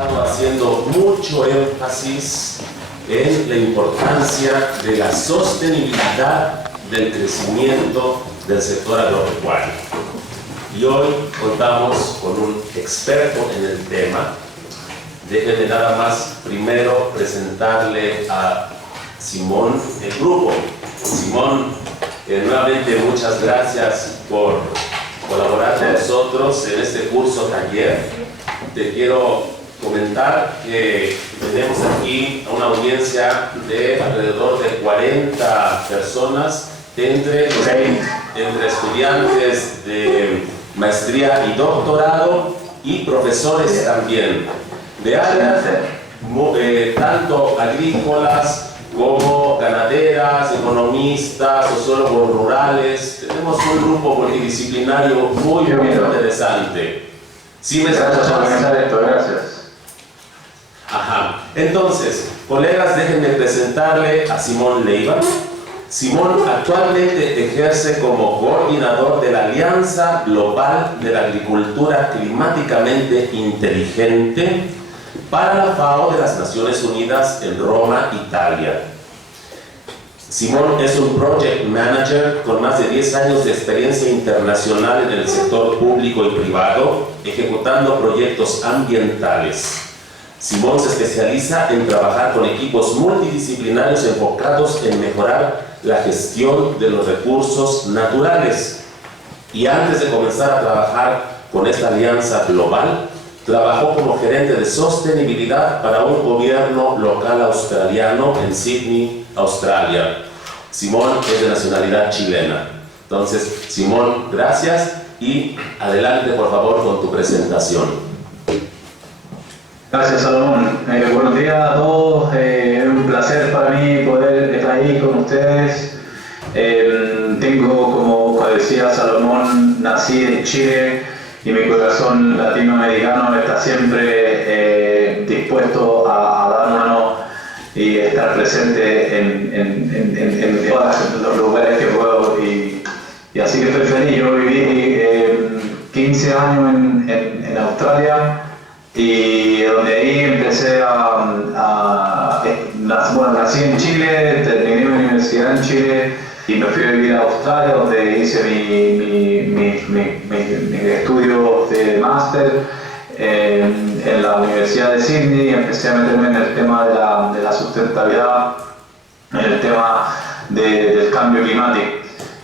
estado haciendo mucho énfasis en la importancia de la sostenibilidad del crecimiento del sector agropecuario. Y hoy contamos con un experto en el tema. Déjenme nada más primero presentarle a Simón, el grupo. Simón, nuevamente muchas gracias por colaborar con nosotros en este curso taller. Te quiero comentar que tenemos aquí una audiencia de alrededor de 40 personas entre estudiantes de maestría y doctorado y profesores también de áreas tanto agrícolas como ganaderas, economistas, sociólogos rurales. Tenemos un grupo multidisciplinario muy interesante. ¿Sí me escuchas? Gracias. Ajá. Entonces, colegas, déjenme presentarle a Simón Leiva. Simón actualmente ejerce como coordinador de la Alianza Global de la Agricultura Climáticamente Inteligente para la FAO de las Naciones Unidas en Roma, Italia. Simón es un Project Manager con más de 10 años de experiencia internacional en el sector público y privado, ejecutando proyectos ambientales. Simón se especializa en trabajar con equipos multidisciplinarios enfocados en mejorar la gestión de los recursos naturales. Y antes de comenzar a trabajar con esta alianza global, trabajó como gerente de sostenibilidad para un gobierno local australiano en Sydney, Australia. Simón es de nacionalidad chilena. Entonces, Simón, gracias y adelante por favor con tu presentación. Gracias, Salomón. Buenos días a todos. Es un placer para mí poder estar ahí con ustedes. Como decía Salomón, nací en Chile y mi corazón latinoamericano está siempre dispuesto a dar mano y estar presente en todos los lugares que puedo. Y así que estoy feliz. Yo viví 15 años en Australia. Y donde ahí empecé nací en Chile, terminé mi universidad en Chile y me fui a vivir a Australia, donde hice mi estudio de máster en la Universidad de Sydney y empecé a meterme en el tema de la sustentabilidad, en el tema del cambio climático.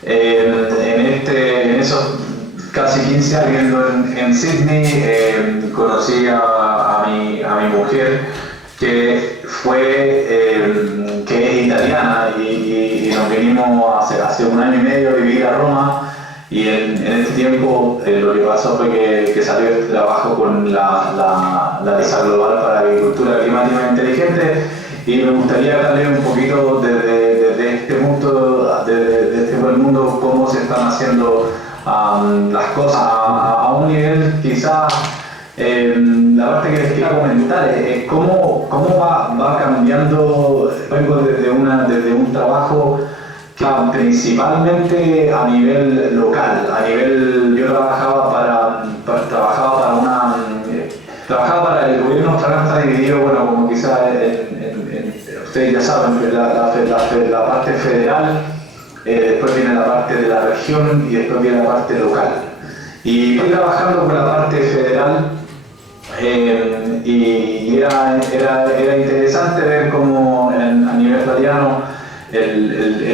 En esos casi 15 años viviendo en Sydney, conocí a mi mujer que es italiana y nos vinimos hace un año y medio a vivir a Roma y en este tiempo lo que pasó fue que salió este trabajo con la Alianza Global para la Agricultura Climática Inteligente y me gustaría darle un poquito desde este punto, desde este mundo, cómo se están haciendo las cosas a un nivel quizás. La parte que les quería comentar es cómo va cambiando. Vengo desde un trabajo que principalmente a nivel local, yo trabajaba para el gobierno australiano. Está dividido, bueno, como quizás ustedes ya saben, la parte federal. Después viene la parte de la región y después viene la parte local. Y estoy trabajando con la parte federal y era interesante ver cómo a nivel italiano el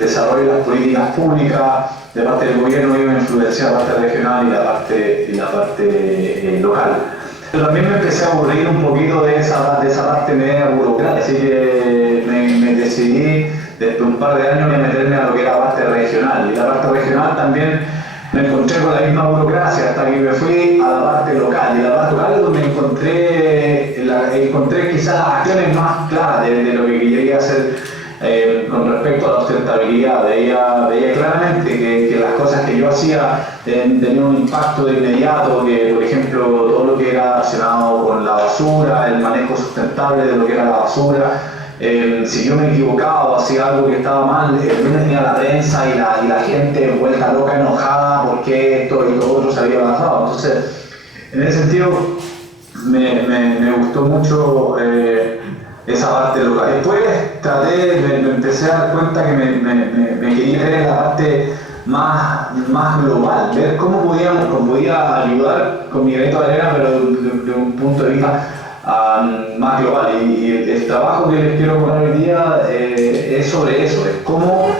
desarrollo de las políticas públicas de parte del gobierno iba a influenciar la parte regional y la parte local. Pero también me empecé a aburrir un poquito de esa parte media burocrática, así que me decidí después de un par de años de meterme a lo que era la parte regional. Y la parte regional también me encontré con la misma burocracia hasta que me fui a la parte local. Y la parte local es donde encontré quizás las acciones más claras de lo que quería hacer con respecto a la sustentabilidad. Veía claramente que las cosas que yo hacía tenían un impacto de inmediato, que por ejemplo todo lo que era relacionado con la basura, el manejo sustentable de lo que era la basura. Si yo me equivocaba o hacía algo que estaba mal, venía la prensa y la gente vuelta loca, enojada porque esto y lo otro se había pasado. Entonces, en ese sentido, me gustó mucho esa parte local. Después me empecé a dar cuenta que me quería ver en la parte más global, ver cómo podía ayudar con mi granito de arena, pero de un punto de vista más global. Y el trabajo que les quiero contar hoy día es sobre eso, es cómo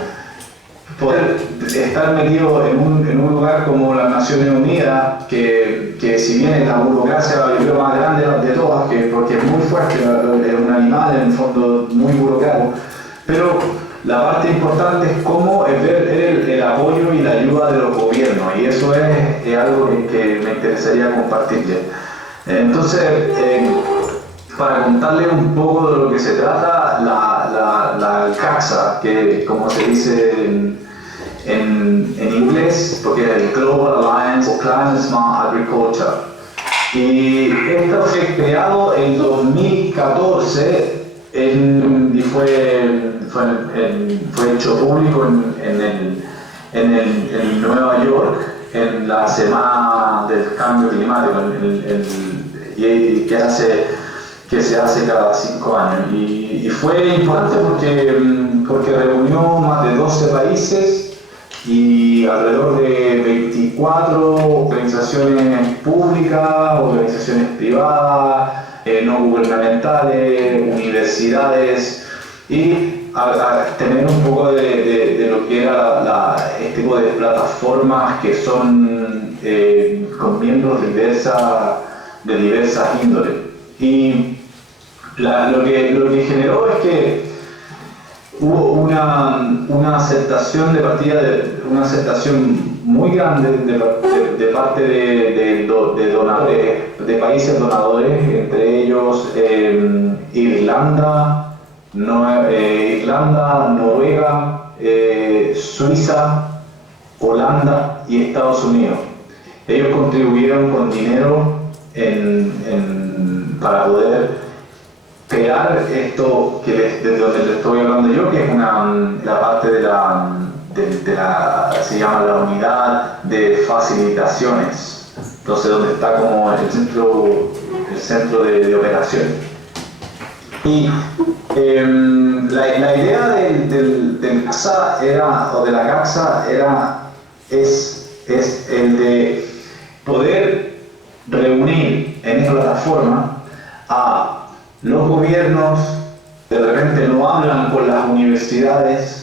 poder estar metido en un lugar como las Naciones Unidas, que si bien es la burocracia, yo creo, más grande de todas, porque es muy fuerte, es un animal en el fondo muy burocrático, pero la parte importante es cómo es ver el apoyo y la ayuda de los gobiernos, y eso es algo que me interesaría compartirles. Entonces, para contarles un poco de lo que se trata, la CAXA, que como se dice en inglés, porque es el Global Alliance for Climate Smart Agriculture. Y esto fue creado en 2014 y fue hecho público en Nueva York en la Semana del Cambio Climático, que se hace cada 5 años. Y fue importante porque reunió más de 12 países y alrededor de 24 organizaciones públicas, organizaciones privadas, no gubernamentales, universidades, y a tener un poco de lo que era este tipo de plataformas que son con miembros de diversas índoles. Y lo que generó es que hubo una aceptación una aceptación muy grande de parte de donadores, de países donadores, entre ellos Irlanda, Noruega, Suiza, Holanda y Estados Unidos. Ellos contribuyeron con dinero para poder crear esto desde donde les estoy hablando yo, que es la parte se llama la unidad de facilitaciones, entonces donde está como el centro de operaciones. Y la idea del CAXA de la CAXA es el de poder reunir en esta plataforma a los gobiernos. De repente no hablan con las universidades,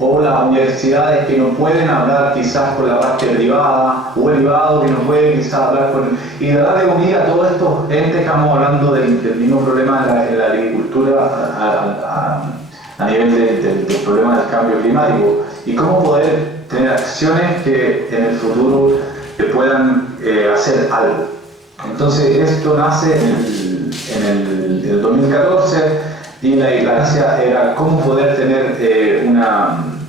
o las universidades que no pueden hablar quizás con la parte privada, o el privado que no puede quizás hablar y tratar de unir a todos estos entes que estamos hablando del mismo problema en la agricultura a nivel del problema del cambio climático, y cómo poder tener acciones que en el futuro puedan hacer algo. Entonces esto nace en el 2014, y la gracia era cómo poder tener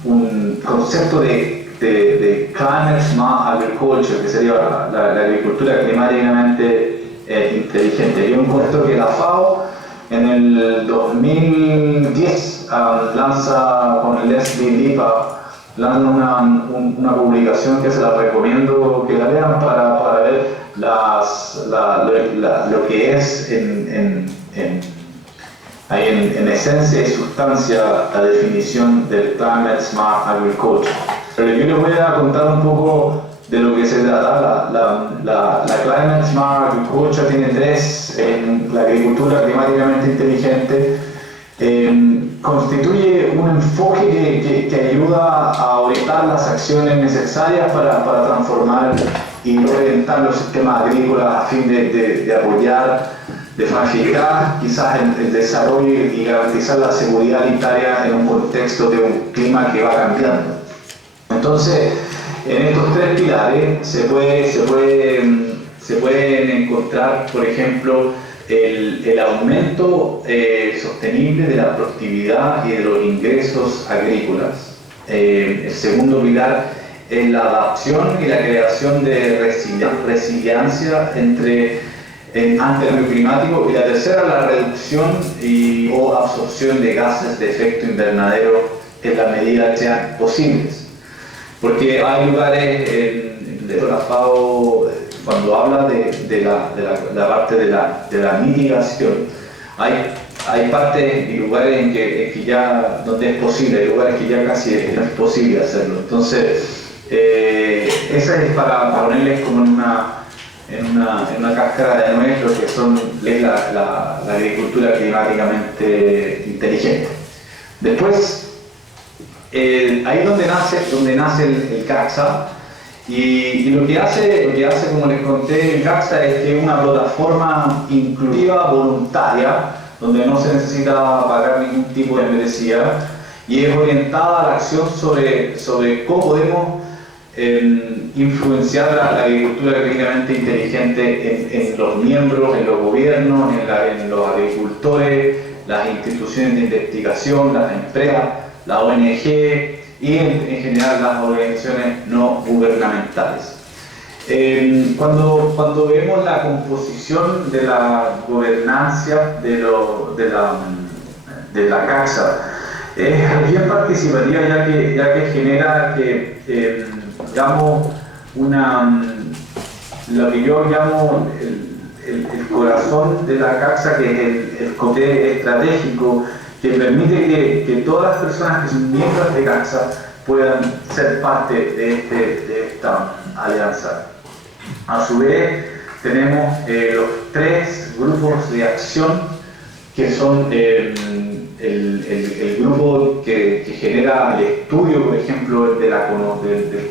un concepto de Climate Smart Agriculture, que sería la agricultura climáticamente inteligente. Y un concepto que la FAO en el 2010 lanza con Leslie Lipa, lanza una publicación que se la recomiendo que la lean para ver lo que es en esencia y sustancia la definición del Climate Smart Agriculture. Pero yo les voy a contar un poco de lo que se trata. La Climate Smart Agriculture tiene tres: la agricultura climáticamente inteligente constituye un enfoque que ayuda a orientar las acciones necesarias para transformar y orientar los sistemas agrícolas a fin de apoyar, de facilitar quizás el desarrollo y garantizar la seguridad alimentaria en un contexto de un clima que va cambiando. Entonces, en estos tres pilares se pueden encontrar, por ejemplo, el aumento sostenible de la productividad y de los ingresos agrícolas. El segundo pilar es la adaptación y la creación de resiliencia ante el cambio climático, y la tercera, la reducción o absorción de gases de efecto invernadero en la medida que sean posibles. Porque hay lugares de la FAO cuando habla de la parte de la mitigación, hay partes y lugares en que ya, donde es posible, hay lugares que ya casi no es posible hacerlo. Entonces, esa es para ponerles como en una cáscara de nuez lo que es la agricultura climáticamente inteligente. Después, ahí es donde nace el CACSA, y lo que hace, como les conté, el CACSA es que es una plataforma inclusiva, voluntaria, donde no se necesita pagar ningún tipo de membresía, y es orientada a la acción sobre cómo podemos influenciar la agricultura clínicamente inteligente en los miembros, en los gobiernos, en los agricultores, las instituciones de investigación, las empresas, la ONG y en general las organizaciones no gubernamentales. Cuando vemos la composición de la gobernanza de la CACSA, es bien participativa, ya que genera digamos, lo que yo llamo el corazón de la CACSA, que es el comité estratégico, que permite que todas las personas que son miembros de CACSA puedan ser parte de esta alianza. A su vez, tenemos los 3 grupos de acción, que son el grupo que genera el estudio, por ejemplo, del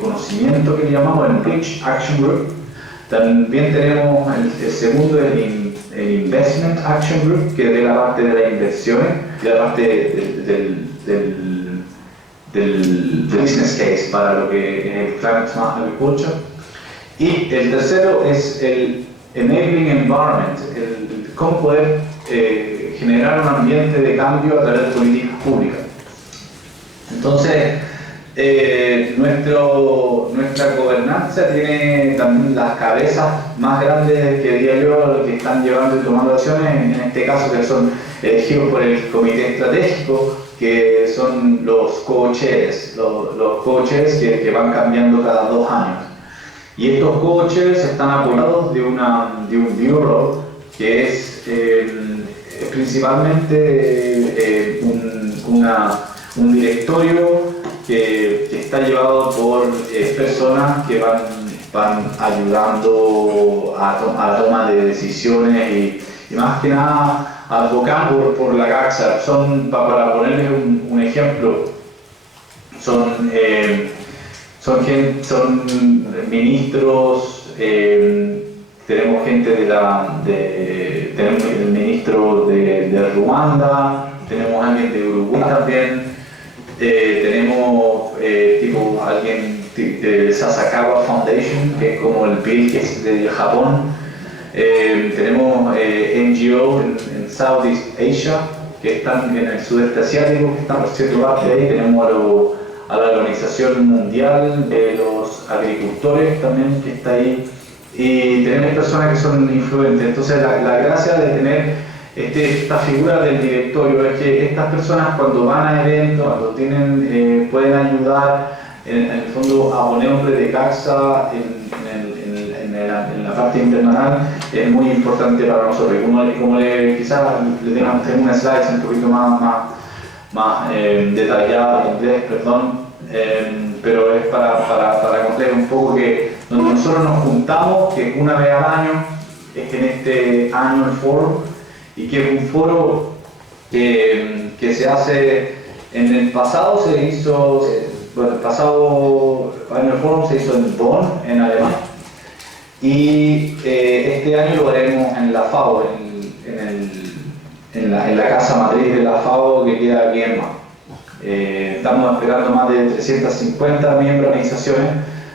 conocimiento, que le llamamos el Rich Action Group. También tenemos el segundo, el Investment Action Group, que es de la parte de las inversiones, de la parte del business case para lo que es el Climate Smart Agriculture. Y el tercero es el Enabling Environment, el cómo poder generar un ambiente de cambio a través de políticas públicas. Entonces, nuestra gobernanza tiene también las cabezas más grandes, que diría yo, que están llevando y tomando acciones, en este caso, que son elegidos por el comité estratégico, que son los co-chairs, los co-chairs que van cambiando cada 2 años. Y estos co-chairs están apoyados de un bureau, que es principalmente un directorio que está llevado por personas que van ayudando a la toma de decisiones y más que nada advocando por la CACSA. Para ponerles un ejemplo, son ministros, tenemos gente tenemos el ministro de Ruanda, tenemos alguien de Uruguay también, tenemos alguien de Sasakawa Foundation, que es como el Bill Gates de Japón, tenemos NGO en Southeast Asia, que están en el sudeste asiático, que están por cierto parte de ahí, tenemos a la Organización Mundial de los Agricultores también, que está ahí, y tenemos personas que son influentes. Entonces la gracia de tener esta figura del directorio es que estas personas, cuando van a eventos, cuando pueden ayudar en el fondo a poner nombre de CACSA en la parte internacional, es muy importante para nosotros. Y quizás le tenemos una slide un poquito más detallada en inglés, perdón, pero es para contar un poco que donde nosotros nos juntamos, que una vez al año, es en este Annual Forum, y que es un foro que se hace. En el pasado el pasado Annual Forum se hizo en Bonn, en Alemania, y este año lo haremos en la FAO, en la casa matriz de la FAO, que queda aquí en Bonn. Estamos esperando más de 350 miembros de organizaciones,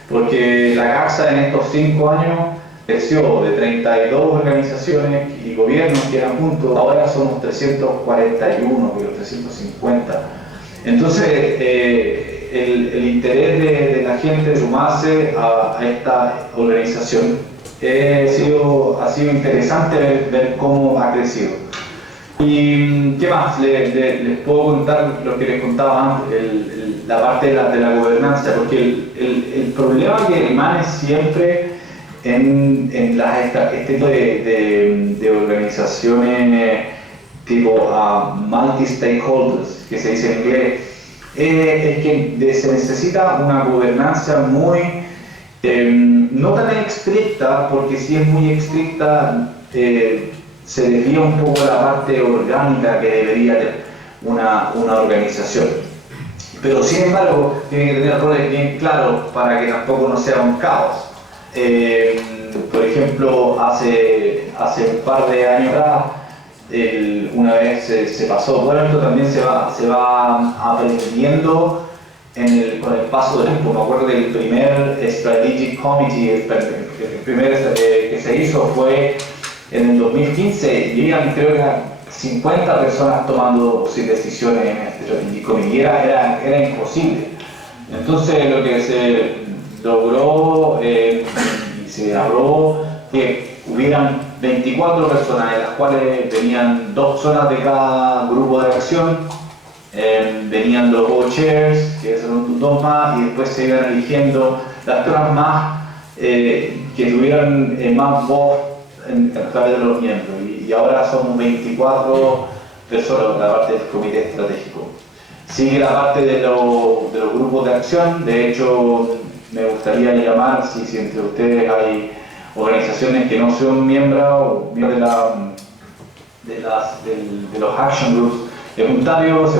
porque la CACSA en estos 5 años creció de 32 organizaciones y gobiernos que eran juntos, ahora somos 341, 350. Entonces, el interés de la gente de sumarse a esta organización ha sido interesante ver cómo ha crecido. ¿Y qué más? Les puedo contar lo que les contaba antes, la parte de la gobernanza, porque el problema que emane siempre este tipo de organizaciones tipo multi-stakeholders, que se dice en inglés, es que se necesita una gobernanza muy, no tan estricta, porque si es muy estricta se desvía un poco la parte orgánica que debería tener una organización. Pero sin embargo, tiene que tener roles bien claros para que tampoco no sea un caos. Por ejemplo, hace un par de años atrás, una vez se pasó, bueno, esto también se va aprendiendo con el paso del tiempo. Me acuerdo que el primer Strategic Committee, el primer que se hizo fue en el 2015, y creo que eran 50 personas tomando decisiones en este Strategic Committee, y era imposible. Entonces lo que se logró y se habló que hubieran 24 personas, en las cuales venían 2 personas de cada grupo de acción, venían los co-chairs, que son 2 más, y después se iban eligiendo las personas más que tuvieran más voz a través de los miembros. Y ahora somos 24 personas la parte del comité estratégico. Sigue la parte de los grupos de acción. De hecho, me gustaría llamar, si entre ustedes hay organizaciones que no son miembros de los action groups voluntarios,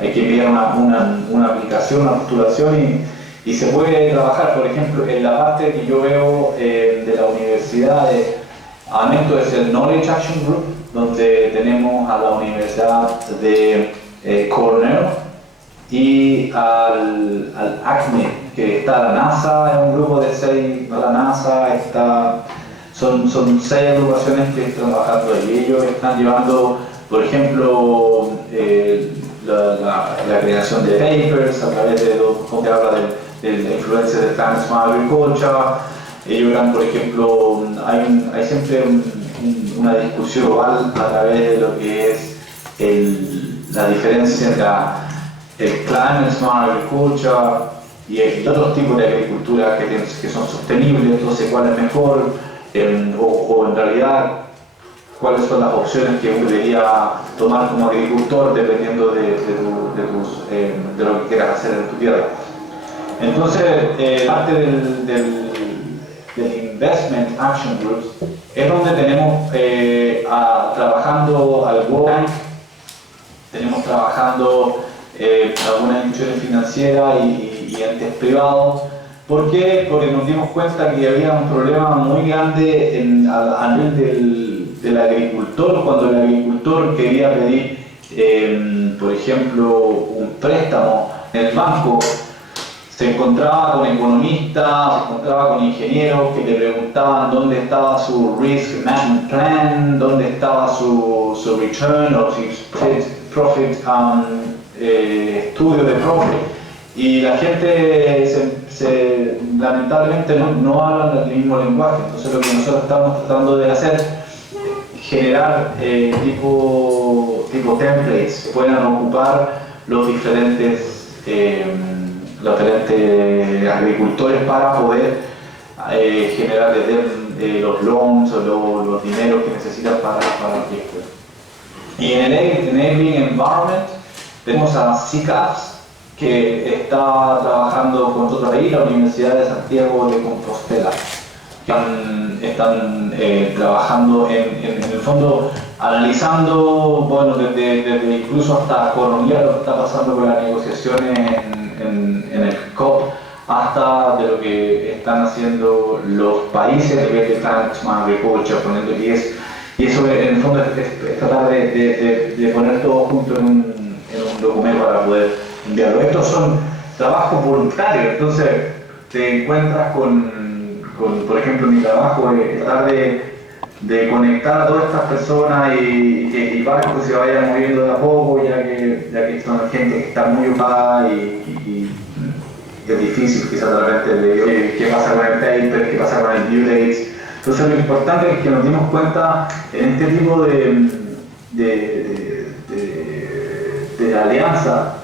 hay que enviar una aplicación, una postulación, y se puede trabajar. Por ejemplo, en la parte que yo veo de la universidad de Amento es el Knowledge Action Group, donde tenemos a la Universidad de Cornell y al ACME, que está la NASA, es un grupo de 6, la NASA son 6 agrupaciones que están trabajando, y ellos están llevando, por ejemplo, la creación de papers a través de donde habla de la influencia de Climate Smart Agriculture. Ellos eran, por ejemplo, hay siempre una discusión global a través de lo que es la diferencia entre el Climate Smart Agriculture y otros tipos de agricultura que son sostenibles. Entonces, cuál es mejor, o en realidad cuáles son las opciones que uno debería tomar como agricultor dependiendo de lo que quieras hacer en tu tierra. Entonces, parte del Investment Action Groups es donde tenemos trabajando al World Bank, tenemos trabajando algunas instituciones financieras y entes privados. ¿Por qué? Porque nos dimos cuenta que había un problema muy grande a nivel del agricultor, cuando el agricultor quería pedir, por ejemplo, un préstamo en el banco. Se encontraba con economistas, se encontraba con ingenieros que le preguntaban dónde estaba su Risk Management Plan, dónde estaba su Return o su Profit estudio de profit. Y la gente lamentablemente no habla el mismo lenguaje. Entonces lo que nosotros estamos tratando de hacer es generar tipo templates que puedan ocupar los diferentes agricultores para poder generar los loans o los dineros que necesitan para el proyecto. Y en el Enabling Environment tenemos a CCAFS, que está trabajando con otro país, la Universidad de Santiago de Compostela. Están trabajando en el fondo, analizando, bueno, desde incluso hasta economía, lo que está pasando con las negociaciones en el COP, hasta de lo que están haciendo los países a nivel de Climate Smart Agriculture, poniendo 10. Y eso en el fondo es tratar de poner todo junto en un documento para poder enviarlo. Estos son trabajos voluntarios, entonces te encuentras por ejemplo, mi trabajo es tratar de conectar a todas estas personas y que el barco se vaya moviendo de a poco, ya que son gente que está muy ocupada y es difícil quizás de repente de qué pasa con el paper, qué pasa con el due dates. Entonces lo importante es que nos dimos cuenta en este tipo de alianza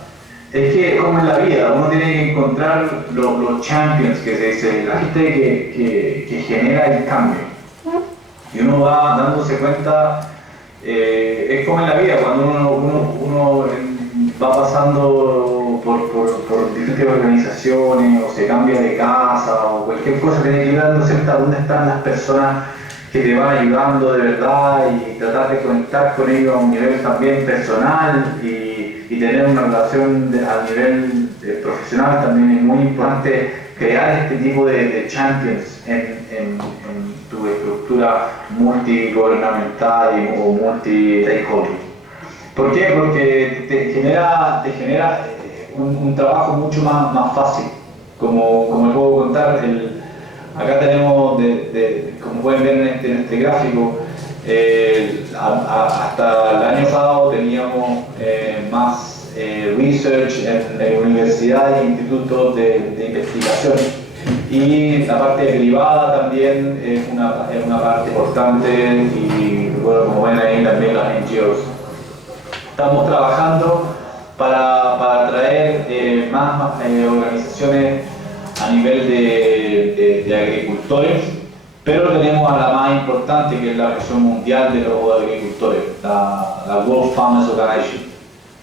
Es que como en la vida, uno tiene que encontrar los champions, que se dice, la gente que genera el cambio. Y uno va dándose cuenta, es como en la vida, cuando uno va pasando por diferentes organizaciones o se cambia de casa o cualquier cosa, tiene que ir dándose cuenta dónde están las personas que te van ayudando de verdad y tratar de conectar con ellos a un nivel también personal y tener una relación a nivel profesional. También es muy importante crear este tipo de champions en tu estructura multigubernamental o multi-stakeholder. ¿Por qué? Porque te genera un trabajo mucho más fácil. Como les puedo contar, acá tenemos, como pueden ver en este gráfico, hasta el año pasado teníamos más research en universidades e institutos de investigación. Y la parte privada también es una parte importante y bueno, como ven ahí también las NGOs. Estamos trabajando para atraer más organizaciones a nivel de agricultores, pero tenemos a la más importante, que es la Organización Mundial de los Agricultores, la World Farmers Organization.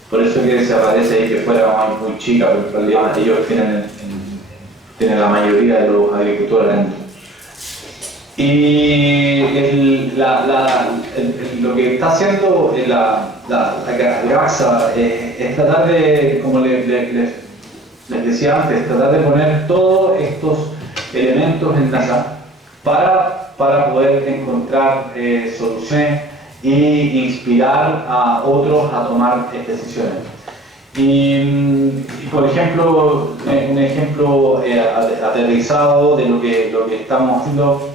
Por eso que se aparece ahí que fuera muy chica, pero en realidad ellos tienen la mayoría de los agricultores dentro. Y lo que está haciendo la GACSA es tratar de, como les decía antes, tratar de poner todos estos elementos en casa para poder encontrar soluciones e inspirar a otros a tomar decisiones. Y por ejemplo, un ejemplo aterrizado de lo que estamos haciendo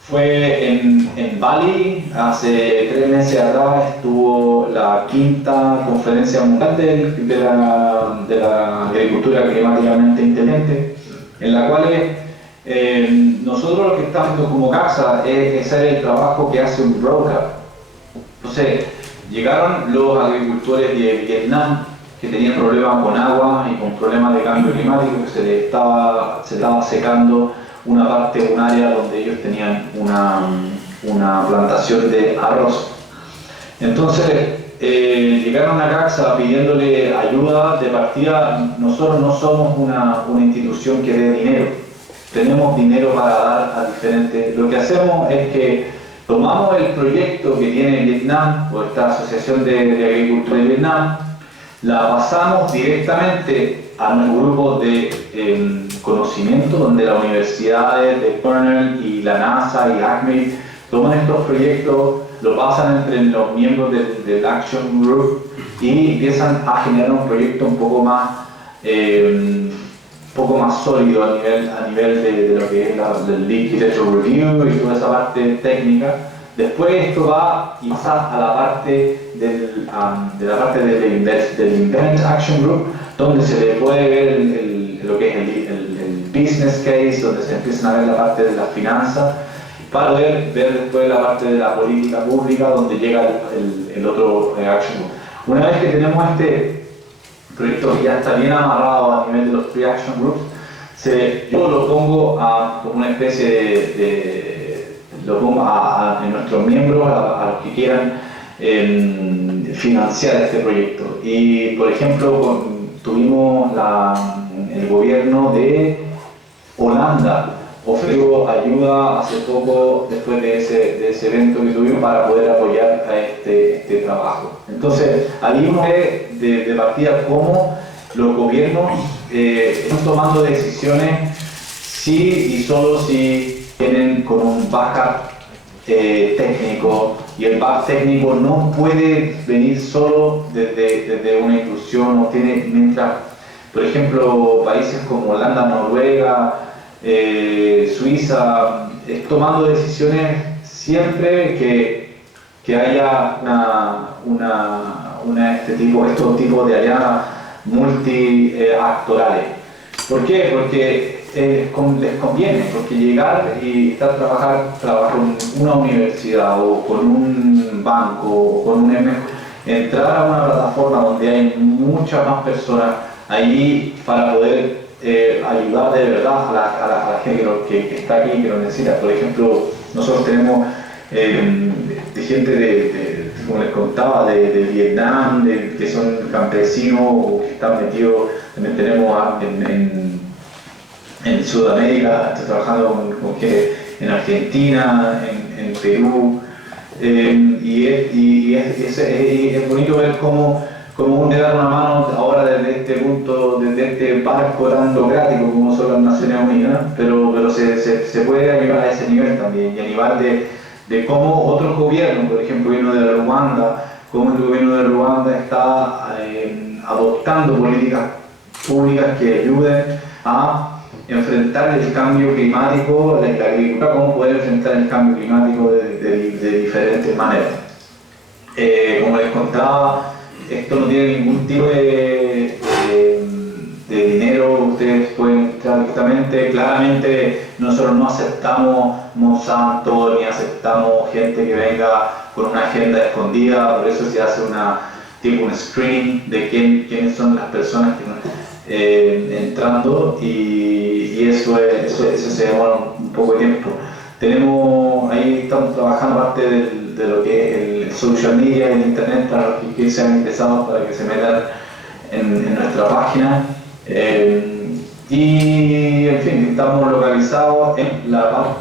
fue en Bali. Hace 3 meses atrás estuvo la 5ª conferencia mundial de la agricultura climáticamente inteligente, en la cual nosotros lo que estamos haciendo como GACSA es hacer el trabajo que hace un broker. Entonces, llegaron los agricultores de Vietnam que tenían problemas con agua y con problemas de cambio climático, que se estaba secando un área donde ellos tenían una plantación de arroz. Entonces llegaron a GACSA pidiéndole ayuda. De partida, nosotros no somos una institución que dé dinero, tenemos dinero para dar a diferentes. Lo que hacemos es que tomamos el proyecto que tiene Vietnam, o esta Asociación de Agricultura de Vietnam, la pasamos directamente a nuestro grupo de conocimiento, donde las universidades de Cornell y la NASA y ACME toman estos proyectos, lo pasan entre los miembros del Action Group y empiezan a generar un proyecto un poco más sólido a nivel de lo que es el Literature Review y toda esa parte técnica. Después esto va y pasa a la parte del Invent Action Group, donde se le puede ver lo que es el business case, donde se empiezan a ver la parte de las finanzas, para poder ver después la parte de la política pública, donde llega el otro Action Group. Una vez que tenemos este proyecto que ya está bien amarrado a nivel de los pre-action groups, yo lo pongo como una especie lo pongo a nuestros miembros, a los que quieran financiar este proyecto. Y por ejemplo, tuvimos el gobierno de Holanda ofreció ayuda hace poco después de ese evento que tuvimos para poder apoyar a este trabajo. Entonces, ahí uno ve de partida cómo los gobiernos están tomando decisiones si y solo si vienen con un backup técnico, y el backup técnico no puede venir solo desde una institución, no tiene, mientras, por ejemplo, países como Holanda, Noruega, Suiza, tomando decisiones siempre que haya estos tipos de alianzas multiactorales. ¿Por qué? Porque les conviene, porque llegar y trabajar con una universidad o con un banco o con un entrar a una plataforma donde hay muchas más personas ahí para poder ayudar de verdad a la gente que está aquí, que lo necesita. Por ejemplo, nosotros tenemos de gente como les contaba, de Vietnam, que son campesinos que están metidos, también tenemos en Sudamérica, estoy trabajando con gente en Argentina, en Perú, y es bonito ver cómo uno le da una mano ahora desde este punto, desde este barco tan burocrático como son las Naciones Unidas, pero se puede ayudar a ese nivel también, y a nivel de cómo otros gobiernos, por ejemplo el gobierno de Ruanda, cómo el gobierno de Ruanda está adoptando políticas públicas que ayuden a enfrentar el cambio climático, la agricultura, cómo poder enfrentar el cambio climático de diferentes maneras. Como les contaba, esto no tiene ningún tipo de dinero, ustedes pueden entrar directamente. Claramente nosotros no aceptamos Monsanto ni aceptamos gente que venga con una agenda escondida, por eso se hace un screening de quiénes son las personas que entrando, y eso se demora un poco de tiempo. Ahí estamos trabajando parte de lo que es el social media y el internet para los que sean interesados, para que se metan en nuestra página. Y en fin, estamos localizados en la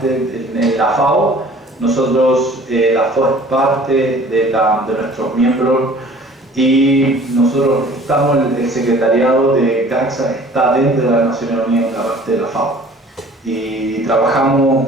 FAO. Nosotros, la FAO es parte de nuestros miembros, y nosotros estamos, el secretariado de GACSA está dentro de las Naciones Unidas, en la parte de la FAO. Y trabajamos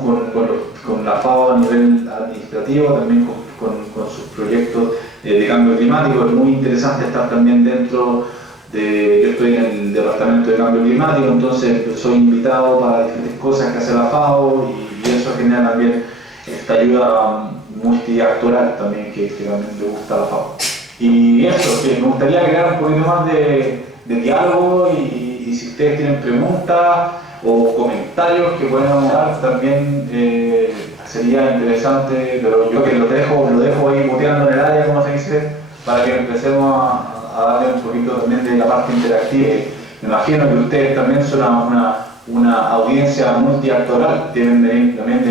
con la FAO a nivel administrativo, también con sus proyectos de cambio climático. Es muy interesante estar también dentro yo estoy en el departamento de cambio climático, entonces soy invitado para diferentes cosas que hace la FAO, y eso genera también esta ayuda multiactoral también que también le gusta a la FAO. Y eso, que me gustaría crear un poquito más de diálogo, y si ustedes tienen preguntas o comentarios que puedan dar también, sería interesante, pero yo que lo dejo ahí muteando en el área, como se dice, para que empecemos a darle un poquito también de la parte interactiva. Me imagino que ustedes también son una audiencia multiactoral, deben venir también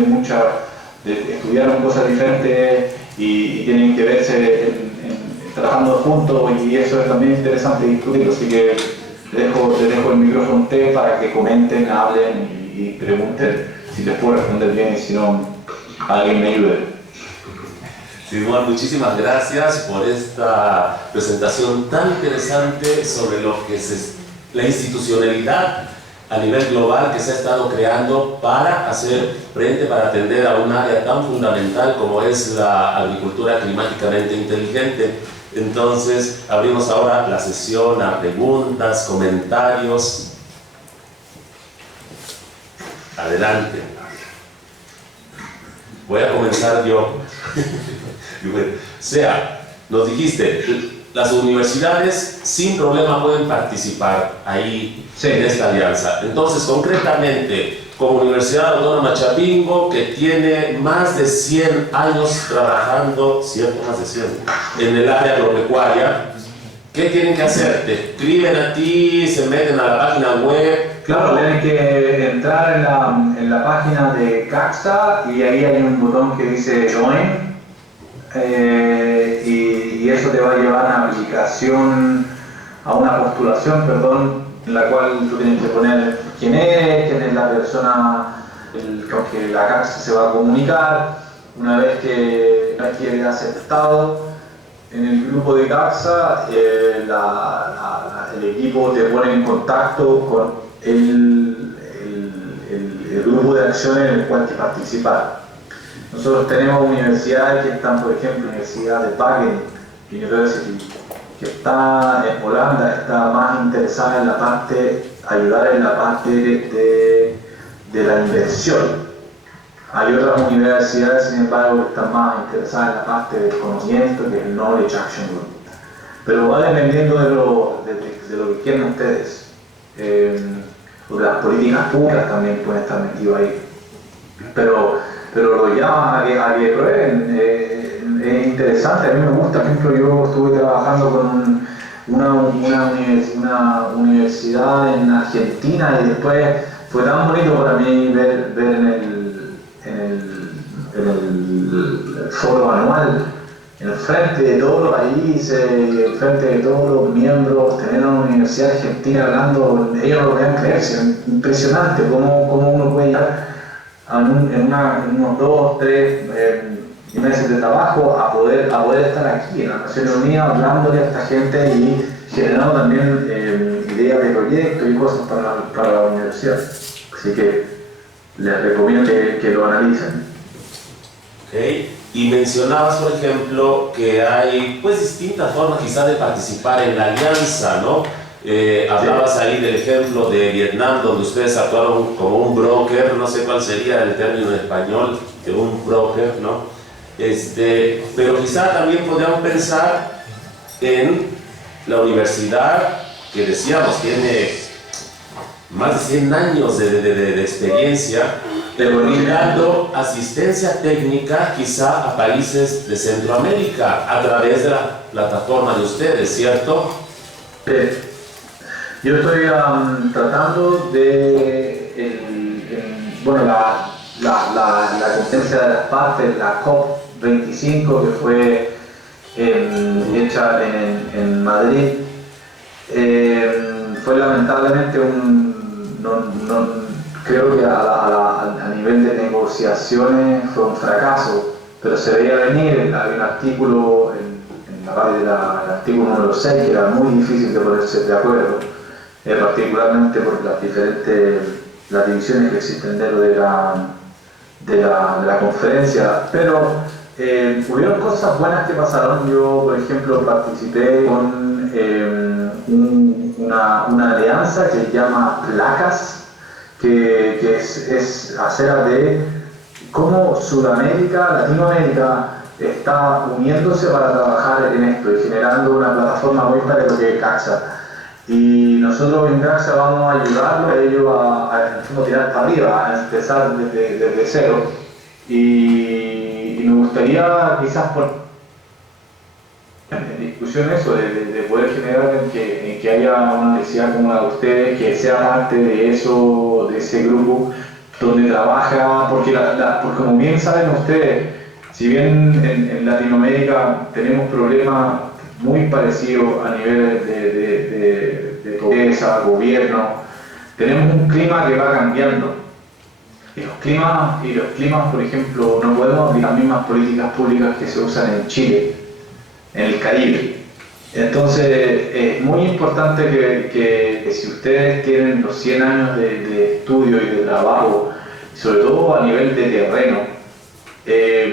estudiaron cosas diferentes y tienen que verse trabajando juntos, y eso es también interesante discutirlo. Así que les dejo el micrófono a ustedes para que comenten, hablen y pregunten si les puedo responder bien, y si no, alguien me ayude. Simón, muchísimas gracias por esta presentación tan interesante sobre lo que es la institucionalidad a nivel global que se ha estado creando para hacer frente, para atender a un área tan fundamental como es la agricultura climáticamente inteligente. Entonces, abrimos ahora la sesión a preguntas, comentarios. Adelante. Voy a comenzar yo. Nos dijiste, las universidades sin problema pueden participar ahí, sí, en esta alianza. Entonces, concretamente, como Universidad Autónoma Chapingo, que tiene más de 100 años trabajando, ¿cierto? Más de 100, en el área agropecuaria, ¿qué tienen que hacer? ¿Te escriben a ti? ¿Se meten a la página web? Claro, tienen que entrar en la página de GACSA, y ahí hay un botón que dice Join, y eso te va a llevar a una postulación, en la cual tú tienes que poner quién es la persona con que la GACSA se va a comunicar. Una vez que quede aceptado en el grupo de GACSA, el equipo te pone en contacto con el grupo de acción en el cual te participar. Nosotros tenemos universidades que están, por ejemplo, la Universidad de Wageningen University, que está en Holanda, está más interesada en ayudar en la parte de la inversión. Hay otras universidades, sin embargo, que están más interesadas en la parte del conocimiento, que es el Knowledge Action Group. Pero va dependiendo de lo que quieran ustedes. Porque las políticas públicas también pueden estar metidas ahí. Pero lo llaman a que prueben. Es interesante, a mí me gusta. Por ejemplo, yo estuve trabajando una universidad en Argentina, y después fue tan bonito para mí ver en el foro anual, en el frente de todos los países, en frente de todos los miembros, tener una universidad argentina hablando, ellos no lo podían creer, es impresionante cómo uno puede llegar en unos 2, 3 meses de trabajo a poder estar aquí en las Naciones Unidas hablándole a esta gente y generando también ideas de proyectos y cosas para la universidad. Así que les recomiendo que lo analicen. Okay. Y mencionabas, por ejemplo, que hay pues distintas formas quizás de participar en la alianza, ¿no? Hablabas ahí del ejemplo de Vietnam, donde ustedes actuaron como un broker, no sé cuál sería el término en español, de un broker, ¿no? Pero quizás también podríamos pensar en la universidad, que decíamos tiene más de 100 años de experiencia, pero brindando asistencia técnica quizá a países de Centroamérica a través de la plataforma de ustedes, ¿cierto? Yo estoy tratando de, bueno, la conferencia de las partes, la COP25, que fue hecha en Madrid, fue lamentablemente creo que a nivel de negociaciones fue un fracaso, pero se veía venir. Había un artículo en la parte del artículo número 6 que era muy difícil de ponerse de acuerdo, particularmente por las divisiones que existen dentro de la conferencia, pero hubieron cosas buenas que pasaron. Yo, por ejemplo, participé con una alianza que se llama Placas, que es acerca de cómo Sudamérica, Latinoamérica está uniéndose para trabajar en esto y generando una plataforma muy parecida a lo que es Caxa. Y nosotros en Caxa vamos a ayudarlos a ellos a tirar para arriba, a empezar desde cero. Y me gustaría quizás en discusión eso, de poder generar en que haya una universidad como la de ustedes, que sea parte de eso, de ese grupo donde trabaja, porque como bien saben ustedes, si bien en Latinoamérica tenemos problemas muy parecidos a nivel de pobreza, gobierno, tenemos un clima que va cambiando. Y los climas, por ejemplo, no podemos aplicar las mismas políticas públicas que se usan en Chile, en el Caribe. Entonces es muy importante que si ustedes tienen los 100 años de estudio y de trabajo, sobre todo a nivel de terreno,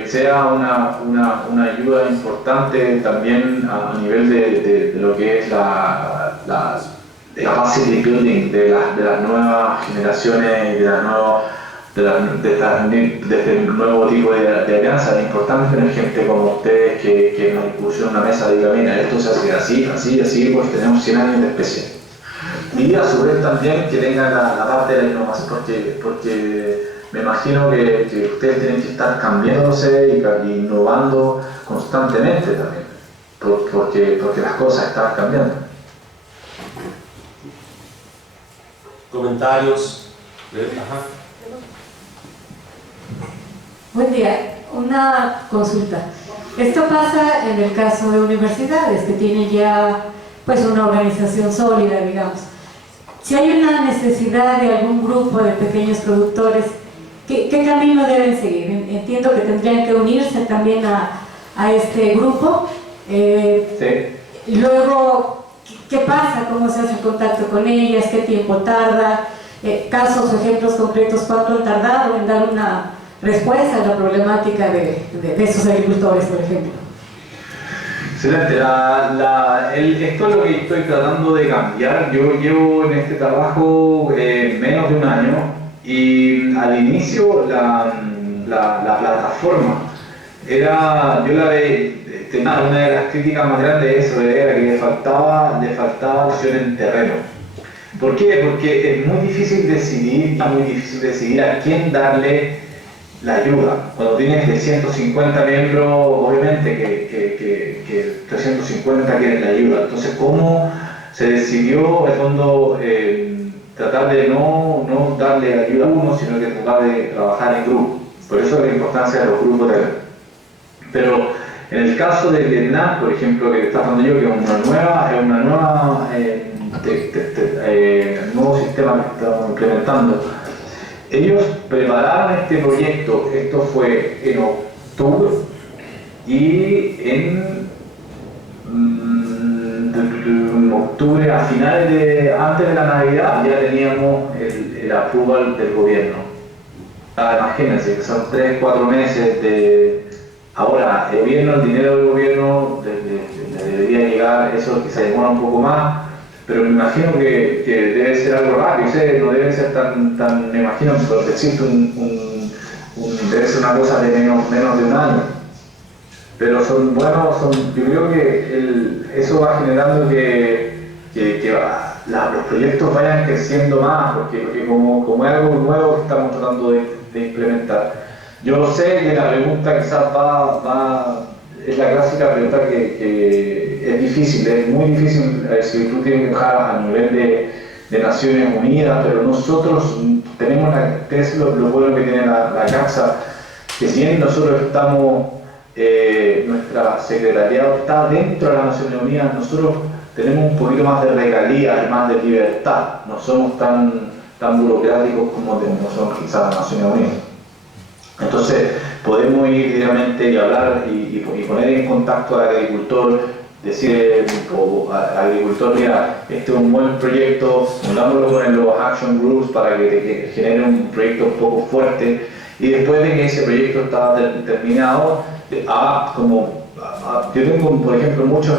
sea una ayuda importante también a nivel de lo que es la capacity building de las nuevas generaciones y de este nuevo tipo de alianza. Es importante tener gente como ustedes que nos pusieron una mesa y diga, mira, esto se hace así, pues tenemos 100 años de experiencia. Y a su vez también que tengan la parte de la innovación, porque me imagino que ustedes tienen que estar cambiándose y innovando constantemente también, porque las cosas están cambiando. ¿Comentarios? Ajá. Buen día, una consulta. Esto pasa en el caso de universidades que tienen ya pues una organización sólida, digamos. Si hay una necesidad de algún grupo de pequeños productores, ¿qué camino deben seguir? Entiendo que tendrían que unirse también a este grupo. Sí. Luego, ¿qué pasa? ¿Cómo se hace el contacto con ellas? ¿Qué tiempo tarda? Casos o ejemplos concretos, ¿cuánto han tardado en dar una respuesta a la problemática de esos agricultores, por ejemplo? Excelente. Esto es lo que estoy tratando de cambiar. Yo llevo en este trabajo menos de un año y al inicio la plataforma tenía una de las críticas más grandes de eso, era que le faltaba opción en terreno. ¿Por qué? Porque es muy difícil decidir a quién darle la ayuda. Cuando tienes de 150 miembros, obviamente que 350 quieren la ayuda. Entonces, ¿cómo se decidió el fondo tratar de no darle ayuda a uno, sino que tratar de trabajar en grupo? Por eso es la importancia de los grupos de ayuda. Pero en el caso de Vietnam, por ejemplo, que está hablando yo, que es un nuevo sistema que estamos implementando, ellos prepararon este proyecto, esto fue en octubre, y en octubre, a finales antes de la Navidad, ya teníamos el approval del gobierno. Imagínense que son 3-4 meses de... Ahora, el dinero del gobierno le debería llegar, eso quizá demora un poco más, pero me imagino que debe ser algo rápido, no debe ser tan me imagino, por decirte debe ser una cosa de menos de un año. Pero son buenos, yo creo que eso va generando que los proyectos vayan creciendo más, porque como es algo nuevo que estamos tratando de implementar. Yo sé que la pregunta quizás es la clásica pregunta que es difícil, es muy difícil si tú tienes que dejar a nivel de Naciones Unidas, pero nosotros tenemos lo bueno que tiene la CACSA, que si bien nosotros estamos, nuestra secretariado está dentro de las Naciones Unidas, nosotros tenemos un poquito más de regalías, más de libertad, no somos tan burocráticos como son quizás las Naciones Unidas. Entonces podemos ir directamente y hablar y poner en contacto al agricultor, decir al agricultor, mira, este es un buen proyecto, pongámoslo con los action groups para que genere un proyecto un poco fuerte, y después de que ese proyecto está terminado, yo tengo, por ejemplo, muchos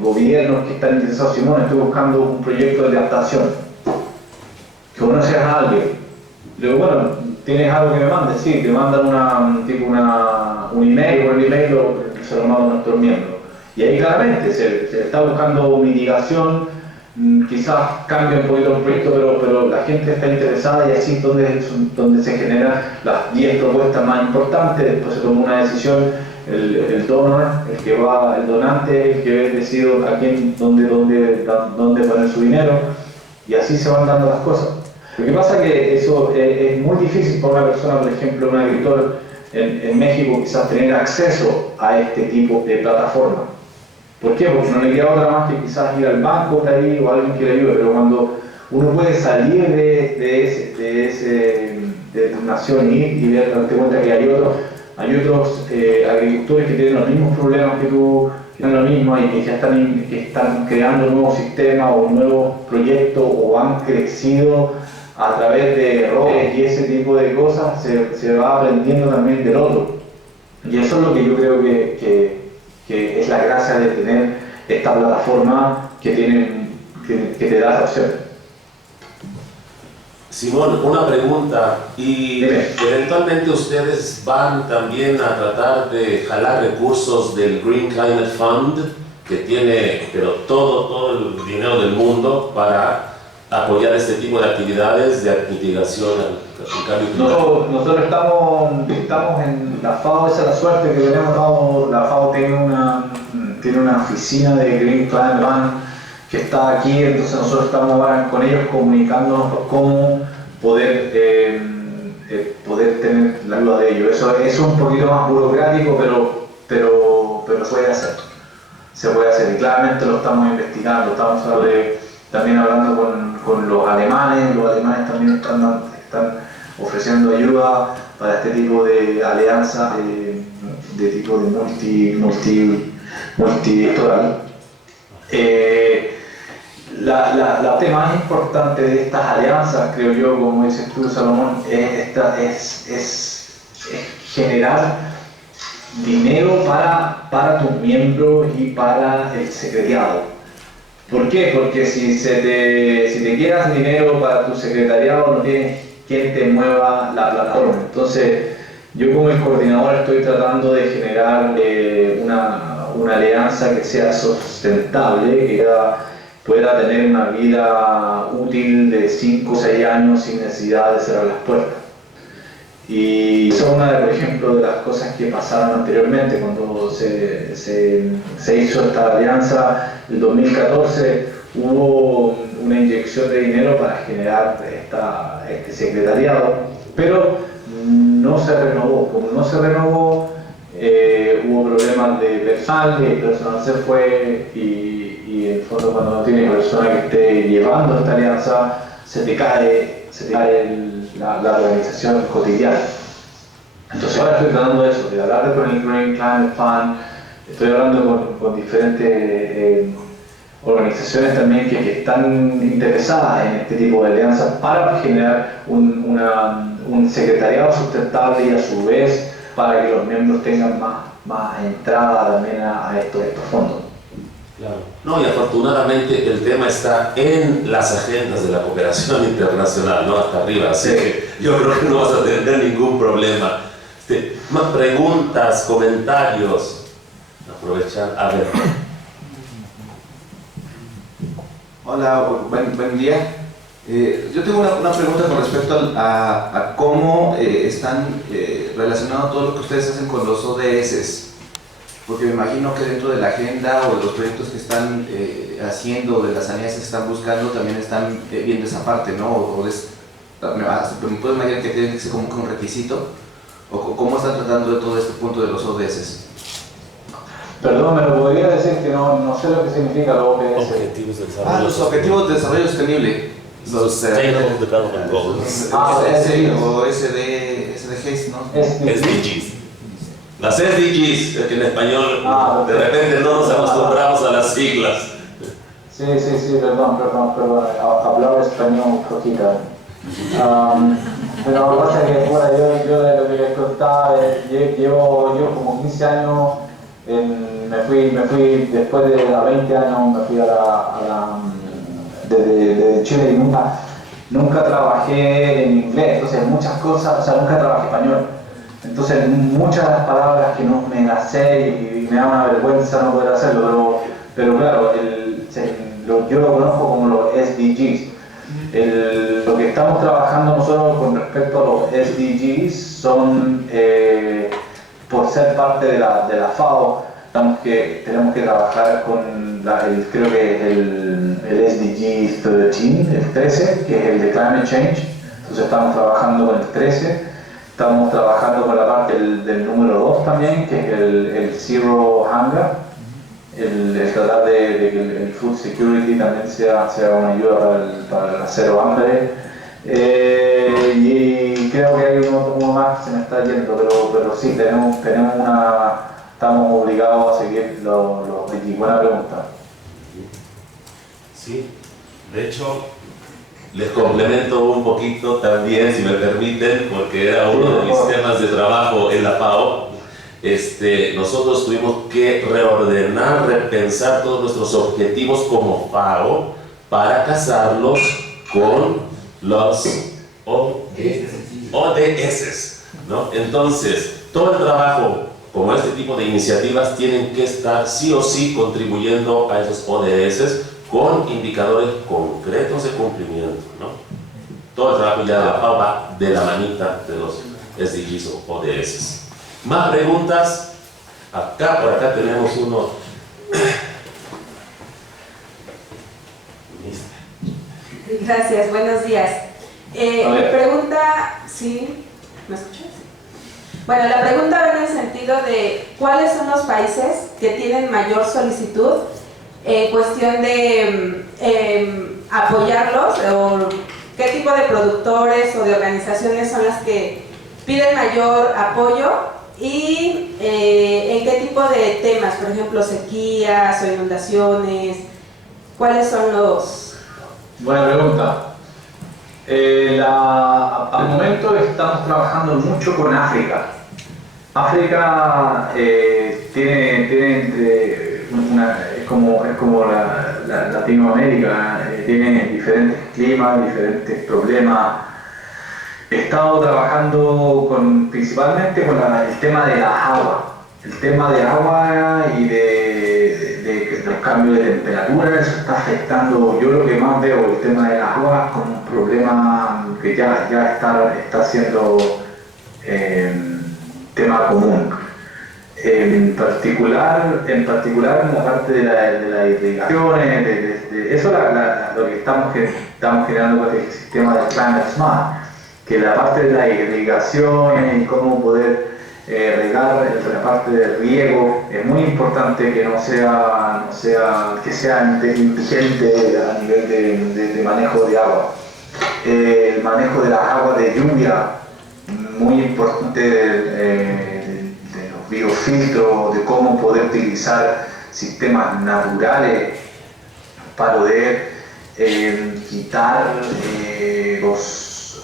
gobiernos que están interesados. Simón, estoy buscando un proyecto de adaptación, ¿conoces a alguien? Le digo, bueno, ¿tienes algo que me mandes? Sí, te mandan un email, por el email se lo mando a nuestros miembros. Y ahí claramente se está buscando mitigación, quizás cambia un poquito el proyecto, pero la gente está interesada, y así es donde se generan las 10 propuestas más importantes. Después se toma una decisión, el donor, el donante, el que decide a quién, dónde poner su dinero, y así se van dando las cosas. Lo que pasa es que eso es muy difícil para una persona, por ejemplo, un agricultor en México, quizás tener acceso a este tipo de plataforma. ¿Por qué? Porque no le queda otra más que quizás ir al banco de ahí o alguien que le ayude, pero cuando uno puede salir de tu nación y darte cuenta que hay otros agricultores que tienen los mismos problemas que tú, que tienen lo mismo, y que ya están creando nuevos sistemas o nuevos proyectos, o han crecido a través de errores y ese tipo de cosas, se va aprendiendo también del otro. Y eso es lo que yo creo que es la gracia de tener esta plataforma que te da esa opción. Simón, una pregunta, y Dime. eventualmente ustedes van también a tratar de jalar recursos del Green Climate Fund, que tiene todo el dinero del mundo para apoyar este tipo de actividades de mitigación al cambio climático. Nosotros estamos en la FAO, esa es la suerte que tenemos. La FAO tiene una oficina de Green Climate Fund que está aquí, entonces nosotros estamos ahora con ellos comunicándonos por cómo poder tener la ayuda de ellos. Eso es un poquito más burocrático, pero se puede hacer, y claramente lo estamos investigando. Estamos también hablando con los alemanes también están ofreciendo ayuda para este tipo de alianza de tipo de multisectoral. La tema más importante de estas alianzas, creo yo, como dices tú, Salomón, es generar dinero para tus miembros y para el secretariado. ¿Por qué? Porque si te quedas dinero para tu secretariado, no tienes quien te mueva la plataforma. Entonces, yo como el coordinador estoy tratando de generar una alianza que sea sustentable, que pueda tener una vida útil de 5 o 6 años sin necesidad de cerrar las puertas. Y eso es una, por ejemplo, de las cosas que pasaron anteriormente, cuando se hizo esta alianza en 2014, hubo una inyección de dinero para generar este secretariado, pero no se renovó. Como no se renovó, hubo problemas de personal, y el personal se fue, y en el fondo cuando no tiene persona que esté llevando esta alianza, se te cae la organización cotidiana. Entonces ahora estoy tratando de eso, de hablar con el Green Climate Fund, estoy hablando con diferentes organizaciones también que están interesadas en este tipo de alianzas para generar un secretariado sustentable y a su vez para que los miembros tengan más entrada también a estos fondos. Claro. No, y afortunadamente el tema está en las agendas de la cooperación internacional, ¿no? Hasta arriba, así que yo creo que no vas a tener ningún problema. Más preguntas, comentarios. Aprovechar, a ver. Hola, buen día. Yo tengo una pregunta con respecto a cómo están relacionados todo lo que ustedes hacen con los ODS. Porque me imagino que dentro de la agenda o de los proyectos que están haciendo, de las alianzas que están buscando, también están viendo esa parte, ¿no? ¿Me puedo imaginar que tiene que ser como un requisito? ¿O cómo están tratando de todo este punto de los ODS? Perdón, ¿me lo podría decir? Que no sé lo que significa los ODS. Objetivos de desarrollo. Los objetivos de desarrollo sostenible. Los Sustainable Development Goals. o SDGs, ¿no? SDGs. Las SDGs, que en español de repente no nos acostumbramos a las siglas. Sí, perdón, hablaba español un poquito. Pero lo que pasa es que yo de lo que les contaba, llevo como 15 años, me fui después de 20 años, me fui desde Chile y nunca trabajé en inglés, entonces muchas cosas, o sea, nunca trabajé español. Entonces muchas de las palabras que no me las sé y me da una vergüenza no poder hacerlo, pero claro, yo lo conozco como los SDGs. Lo que estamos trabajando nosotros con respecto a los SDGs son, por ser parte de la FAO, tenemos que trabajar con, creo que el SDG 13, el 13, que es el de Climate Change. Entonces estamos trabajando con el 13. Estamos trabajando con la parte del número 2 también, que es el Zero Hunger, el tratar de que el Food Security también sea una ayuda para el cero hambre. Y creo que hay uno más que se me está yendo, pero sí, estamos obligados a seguir los 20. Buena pregunta. Sí, de hecho, les complemento un poquito también, si me permiten, porque era uno de mis temas de trabajo en la FAO. Nosotros tuvimos que reordenar, repensar todos nuestros objetivos como FAO para casarlos con los ODS, ¿no? Entonces, todo el trabajo como este tipo de iniciativas tienen que estar sí o sí contribuyendo a esos ODS con indicadores concretos de cumplimiento, ¿no? Todo el trabajo ya de la FAO va de la manita de los SDGs o ODS. ¿Más preguntas? Acá, por acá tenemos uno. Gracias, buenos días. Mi pregunta, ¿sí? ¿Me escuchas? Bueno, la pregunta va en el sentido de ¿cuáles son los países que tienen mayor solicitud en cuestión de apoyarlos, o qué tipo de productores o de organizaciones son las que piden mayor apoyo y en qué tipo de temas, por ejemplo sequías o inundaciones, cuáles son los... Buena pregunta. Al momento estamos trabajando mucho con África. África tiene es como la Latinoamérica, tiene diferentes climas, diferentes problemas. He estado trabajando principalmente con el tema de la agua. El tema de agua y de los cambios de temperatura, eso está afectando. Yo lo que más veo, el tema del agua, como un problema que ya está siendo tema común. En particular en la parte de las irrigaciones, eso lo que estamos generando con el sistema de Climate Smart, que la parte de las irrigaciones y cómo poder regar la parte del riego es muy importante, que que sea inteligente a nivel de manejo de agua. El manejo de las aguas de lluvia, muy importante, de los biofiltros, de cómo poder utilizar sistemas naturales para poder quitar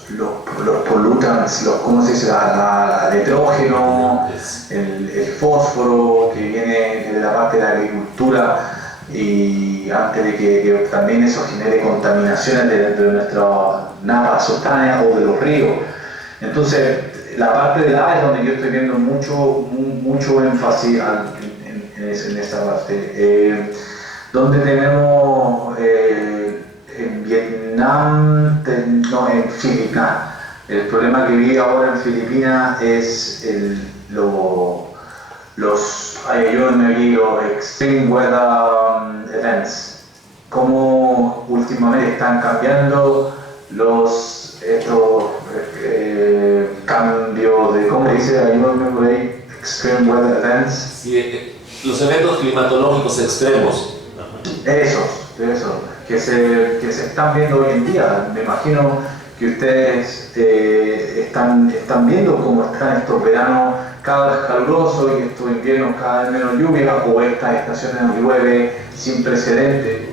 los pollutants, ¿cómo se dice? El nitrógeno, el fósforo que viene de la parte de la agricultura, y antes de que también eso genere contaminaciones de nuestras napas subterráneas o de los ríos. Entonces, la parte de la es donde yo estoy viendo mucho énfasis en esa parte. Donde tenemos en Vietnam, en Filipinas. El problema que vi ahora en Filipinas es los extreme weather events. Cómo últimamente están cambiando estos cambios de, ¿cómo dice? Ayúdame por ahí, extreme weather events. Sí, los eventos climatológicos extremos. Eso, que se están viendo hoy en día. Me imagino que ustedes están viendo cómo están estos veranos cada vez calurosos y estos inviernos cada vez menos lluvia, o estas estaciones donde llueve sin precedente.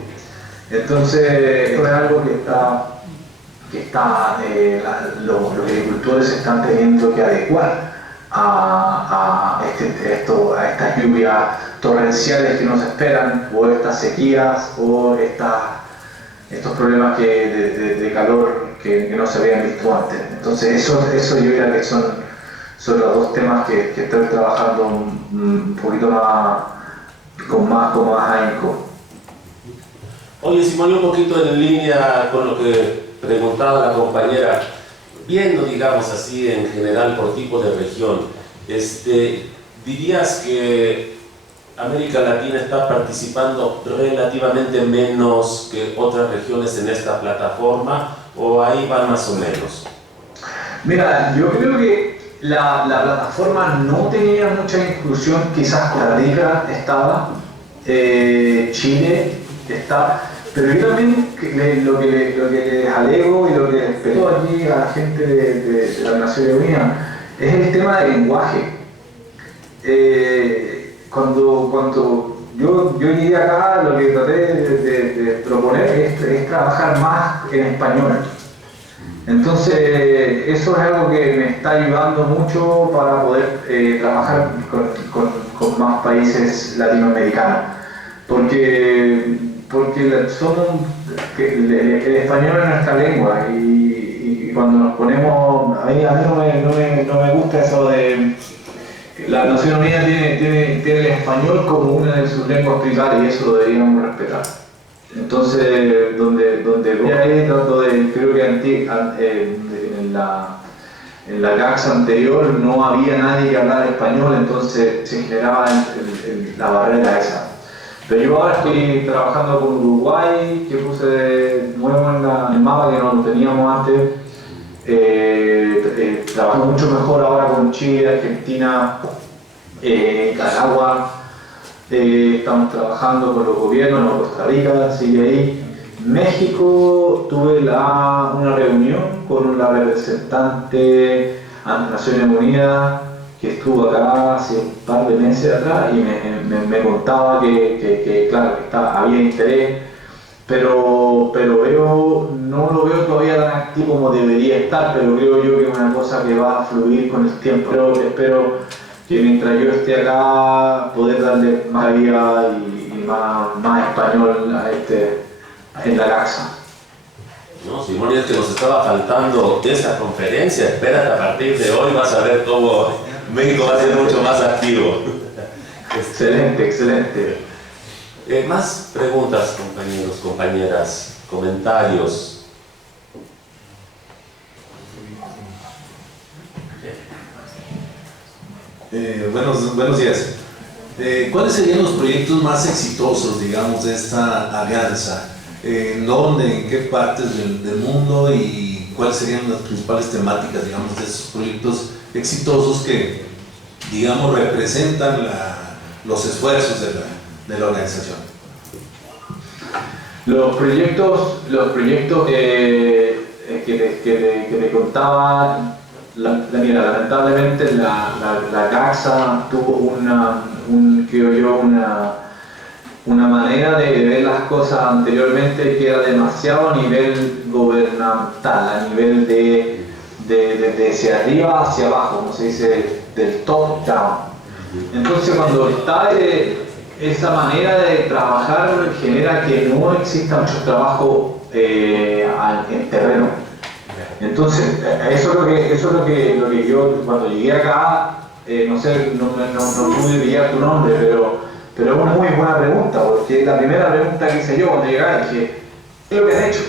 Entonces, esto es algo que los agricultores están teniendo que adecuar a estas lluvias torrenciales que nos esperan, o estas sequías, o estos problemas de calor que no se habían visto antes. Entonces eso yo diría que son los dos temas que estoy trabajando un poquito más, con más ahínco. Oye, Simón, un poquito en línea con lo que preguntaba la compañera, viendo, digamos así, en general por tipo de región, ¿dirías que América Latina está participando relativamente menos que otras regiones en esta plataforma, o ahí van más o menos? Mira, yo creo que la plataforma no tenía mucha inclusión, quizás Costa Rica estaba, Chile está, pero yo también lo que les alego y lo que les pido aquí a la gente de la Naciones Unidas es el tema del lenguaje. Cuando yo llegué acá, lo que traté de proponer es trabajar más en español. Entonces, eso es algo que me está ayudando mucho para poder trabajar con más países latinoamericanos. Porque el español es nuestra lengua, y cuando nos ponemos, a mí no me gusta eso de la Nación Unida tiene el español como una de sus lenguas privadas, y eso lo deberíamos respetar. Entonces, donde voy a ir, creo que en la GACS anterior no había nadie que hablara español, entonces se generaba la barrera esa. Pero yo ahora estoy trabajando con Uruguay, que puse de nuevo en el mapa, que no lo teníamos antes. Trabajo mucho mejor ahora con Chile, Argentina, Nicaragua. Estamos trabajando con los gobiernos, Costa Rica sigue ahí. México, tuve una reunión con la representante ante Naciones Unidas, que estuvo acá hace un par de meses atrás, y me contaba que claro, había interés, pero no lo veo todavía tan activo como debería estar, pero creo yo que es una cosa que va a fluir con el tiempo. Espero que mientras yo esté acá, poder darle más vida y más español en la casa. No, Simón, es que nos estaba faltando esta conferencia. Espérate, a partir de hoy vas a ver cómo México va a ser mucho más activo. Excelente. Más preguntas, compañeros, compañeras, comentarios. Buenos días. ¿Cuáles serían los proyectos más exitosos, digamos, de esta alianza? ¿En dónde, en qué partes del mundo y cuáles serían las principales temáticas, digamos, de esos proyectos exitosos que, digamos, representan los esfuerzos de la organización? Los proyectos que te contaba, mira, lamentablemente la GACSA tuvo creo yo, una manera de ver las cosas anteriormente que era demasiado a nivel gubernamental, a nivel de hacia arriba hacia abajo, como se dice, del top down. Entonces cuando está esa manera de trabajar genera que no exista mucho trabajo en terreno. Entonces, eso es lo que yo cuando llegué acá, no sé, no pude pillar tu nombre, pero es una muy buena pregunta, porque la primera pregunta que hice yo cuando llegué, dije, ¿qué es lo que han hecho?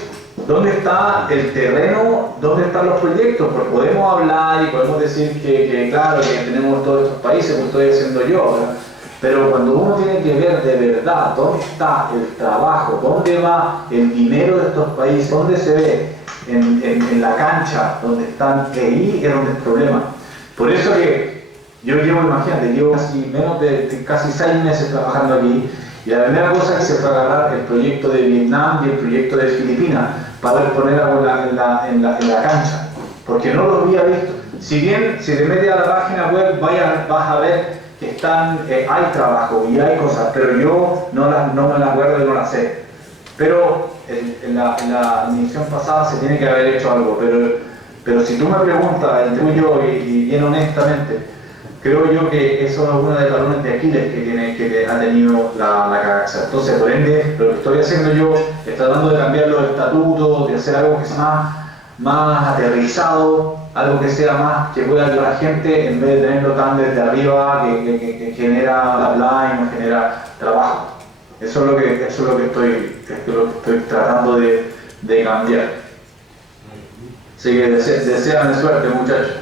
¿Dónde está el terreno? ¿Dónde están los proyectos? Porque podemos hablar y podemos decir que claro, que tenemos todos estos países, como estoy haciendo yo, ¿verdad? Pero cuando uno tiene que ver de verdad dónde está el trabajo, dónde va el dinero de estos países, dónde se ve en la cancha, donde están, ahí es donde es el problema. Por eso que yo imagínate, llevo menos de casi 6 meses trabajando aquí, y la primera cosa que se fue a agarrar el proyecto de Vietnam y el proyecto de Filipinas para poner algo en la cancha, porque no lo había visto. Si bien, si te metes a la página web, vas a ver que hay trabajo y hay cosas, pero yo no me las acuerdo y no las sé. Pero en la emisión pasada se tiene que haber hecho algo, pero si tú me preguntas, entre yo y bien honestamente, creo yo que eso es uno de los talones de Aquiles que ha tenido la GACSA. Entonces, por ende, lo que estoy haciendo yo es tratando de cambiar los estatutos, de hacer algo que sea más aterrizado, algo que sea más, que pueda ayudar a la gente en vez de tenerlo tan desde arriba que genera bla y no genera trabajo. Eso es lo que estoy tratando de cambiar. Así que deséame suerte, muchachos.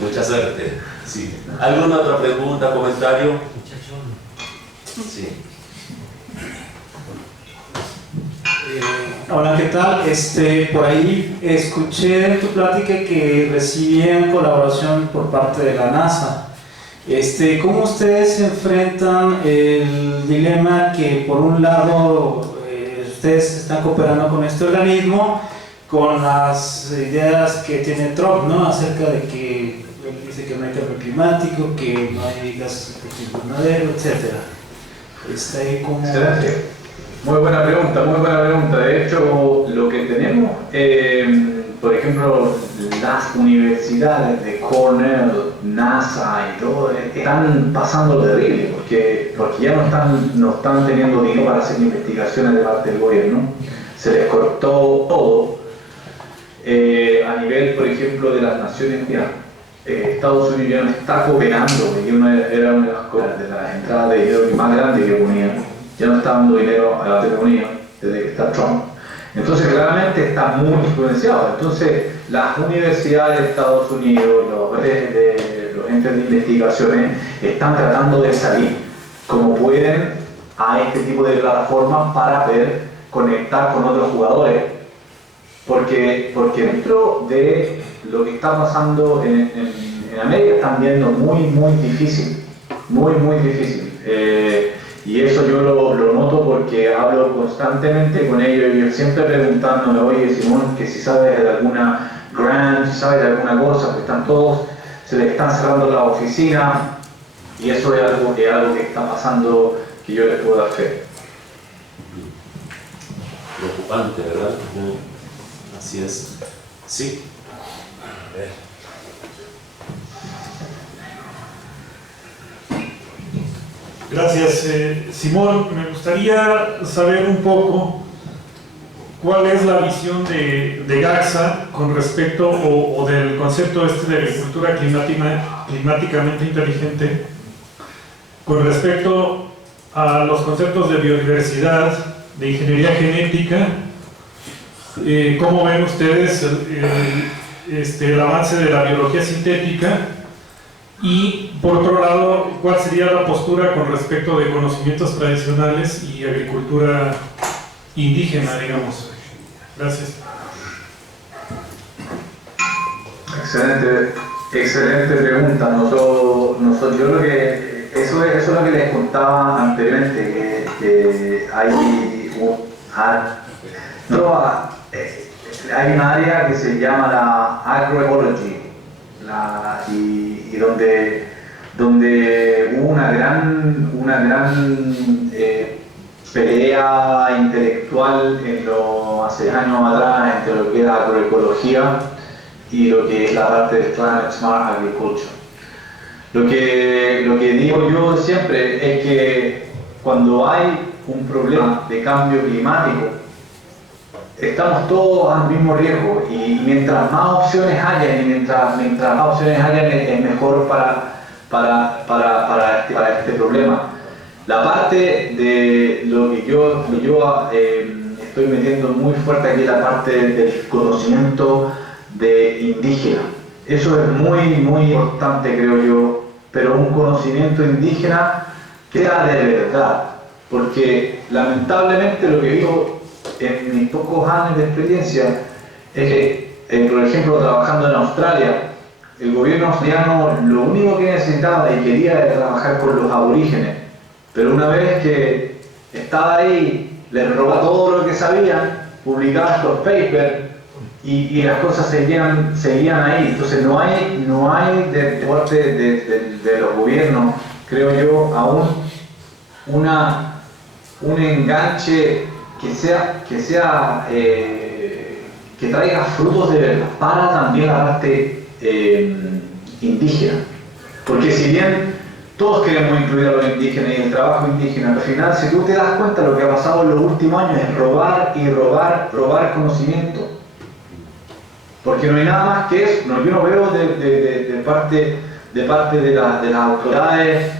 Mucha suerte. Sí. ¿Alguna otra pregunta, comentario? Sí. Hola, ¿qué tal? Por ahí escuché en tu plática que recibían colaboración por parte de la NASA. ¿Cómo ustedes enfrentan el dilema que por un lado ustedes están cooperando con este organismo con las ideas que tiene Trump, ¿no? Acerca de que él dice que no hay cambio climático, que no hay gases de efecto invernadero, etc. ¿Cómo? Excelente. Muy buena pregunta, muy buena pregunta. De hecho, lo que tenemos, por ejemplo, las universidades de Cornell, NASA y todo, están pasando lo terrible, porque ya no están teniendo dinero para hacer investigaciones de parte del gobierno. Se les cortó todo. A nivel, por ejemplo, de las Naciones Unidas, Estados Unidos ya no está cooperando, porque era una de las cosas de las entradas de dinero más grandes que ponían. Ya no está dando dinero a la Unión desde que está Trump. Entonces claramente está muy influenciado. Entonces las universidades de Estados Unidos, los entes de investigaciones están tratando de salir como pueden a este tipo de plataformas para poder conectar con otros jugadores. Porque dentro de lo que está pasando en América están viendo muy difícil, muy difícil. Y eso yo lo noto porque hablo constantemente con ellos y ellos siempre preguntándome, oye Simón, que si sabes de alguna grant, si sabes de alguna cosa, porque están todos, se les están cerrando la oficina y eso es algo que está pasando que yo les puedo dar fe. Preocupante, ¿verdad? Así es. Sí. A ver. Gracias, Simón. Me gustaría saber un poco cuál es la visión de GACSA con respecto o del concepto de agricultura climáticamente inteligente con respecto a los conceptos de biodiversidad, de ingeniería genética. ¿Cómo ven ustedes el avance de la biología sintética Y por otro lado, ¿cuál sería la postura con respecto de conocimientos tradicionales y agricultura indígena, digamos? Gracias. Excelente pregunta. Yo creo que eso es lo que les contaba anteriormente, que hay un área que se llama la agroecology, y donde hubo una gran pelea intelectual hace años atrás entre lo que es la agroecología y lo que es la parte de Climate Smart Agriculture. Lo que digo yo siempre es que cuando hay un problema de cambio climático, estamos todos al mismo riesgo, y mientras más opciones haya, y mientras más opciones haya, es mejor para este problema. La parte de lo que yo estoy metiendo muy fuerte aquí, la parte del conocimiento de indígena. Eso es muy importante, creo yo, pero un conocimiento indígena que sea de verdad, porque lamentablemente lo que digo en mis pocos años de experiencia es que, por ejemplo, trabajando en Australia, el gobierno australiano lo único que necesitaba y quería era trabajar con los aborígenes, pero una vez que estaba ahí, les robaba todo lo que sabían, publicaba estos papers y las cosas seguían ahí. Entonces no hay de parte de los gobiernos, creo yo, aún un enganche que traiga frutos de verdad para también la parte indígena, porque si bien todos queremos incluir a los indígenas y el trabajo indígena, al final, si tú te das cuenta, lo que ha pasado en los últimos años es robar conocimiento, porque no hay nada más que eso. Yo no veo de parte de las autoridades,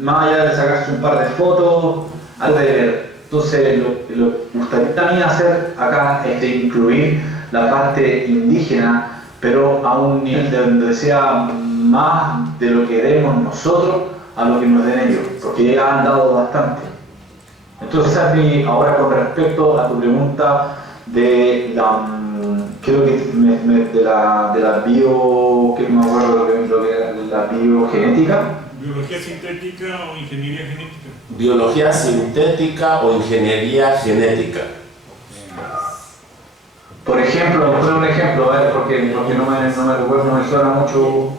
más allá de sacarse un par de fotos, algo de ver. Entonces, lo que me gustaría también hacer acá es incluir la parte indígena, pero a un nivel donde sea más de lo que demos nosotros a lo que nos den ellos, porque ya han dado bastante. Entonces, ahora con respecto a tu pregunta de la bio, que no me acuerdo lo que era, la biogenética. ¿Biología sintética o ingeniería genética? Biología sintética o ingeniería genética. Por ejemplo, un ejemplo, porque no me recuerdo, no me suena mucho.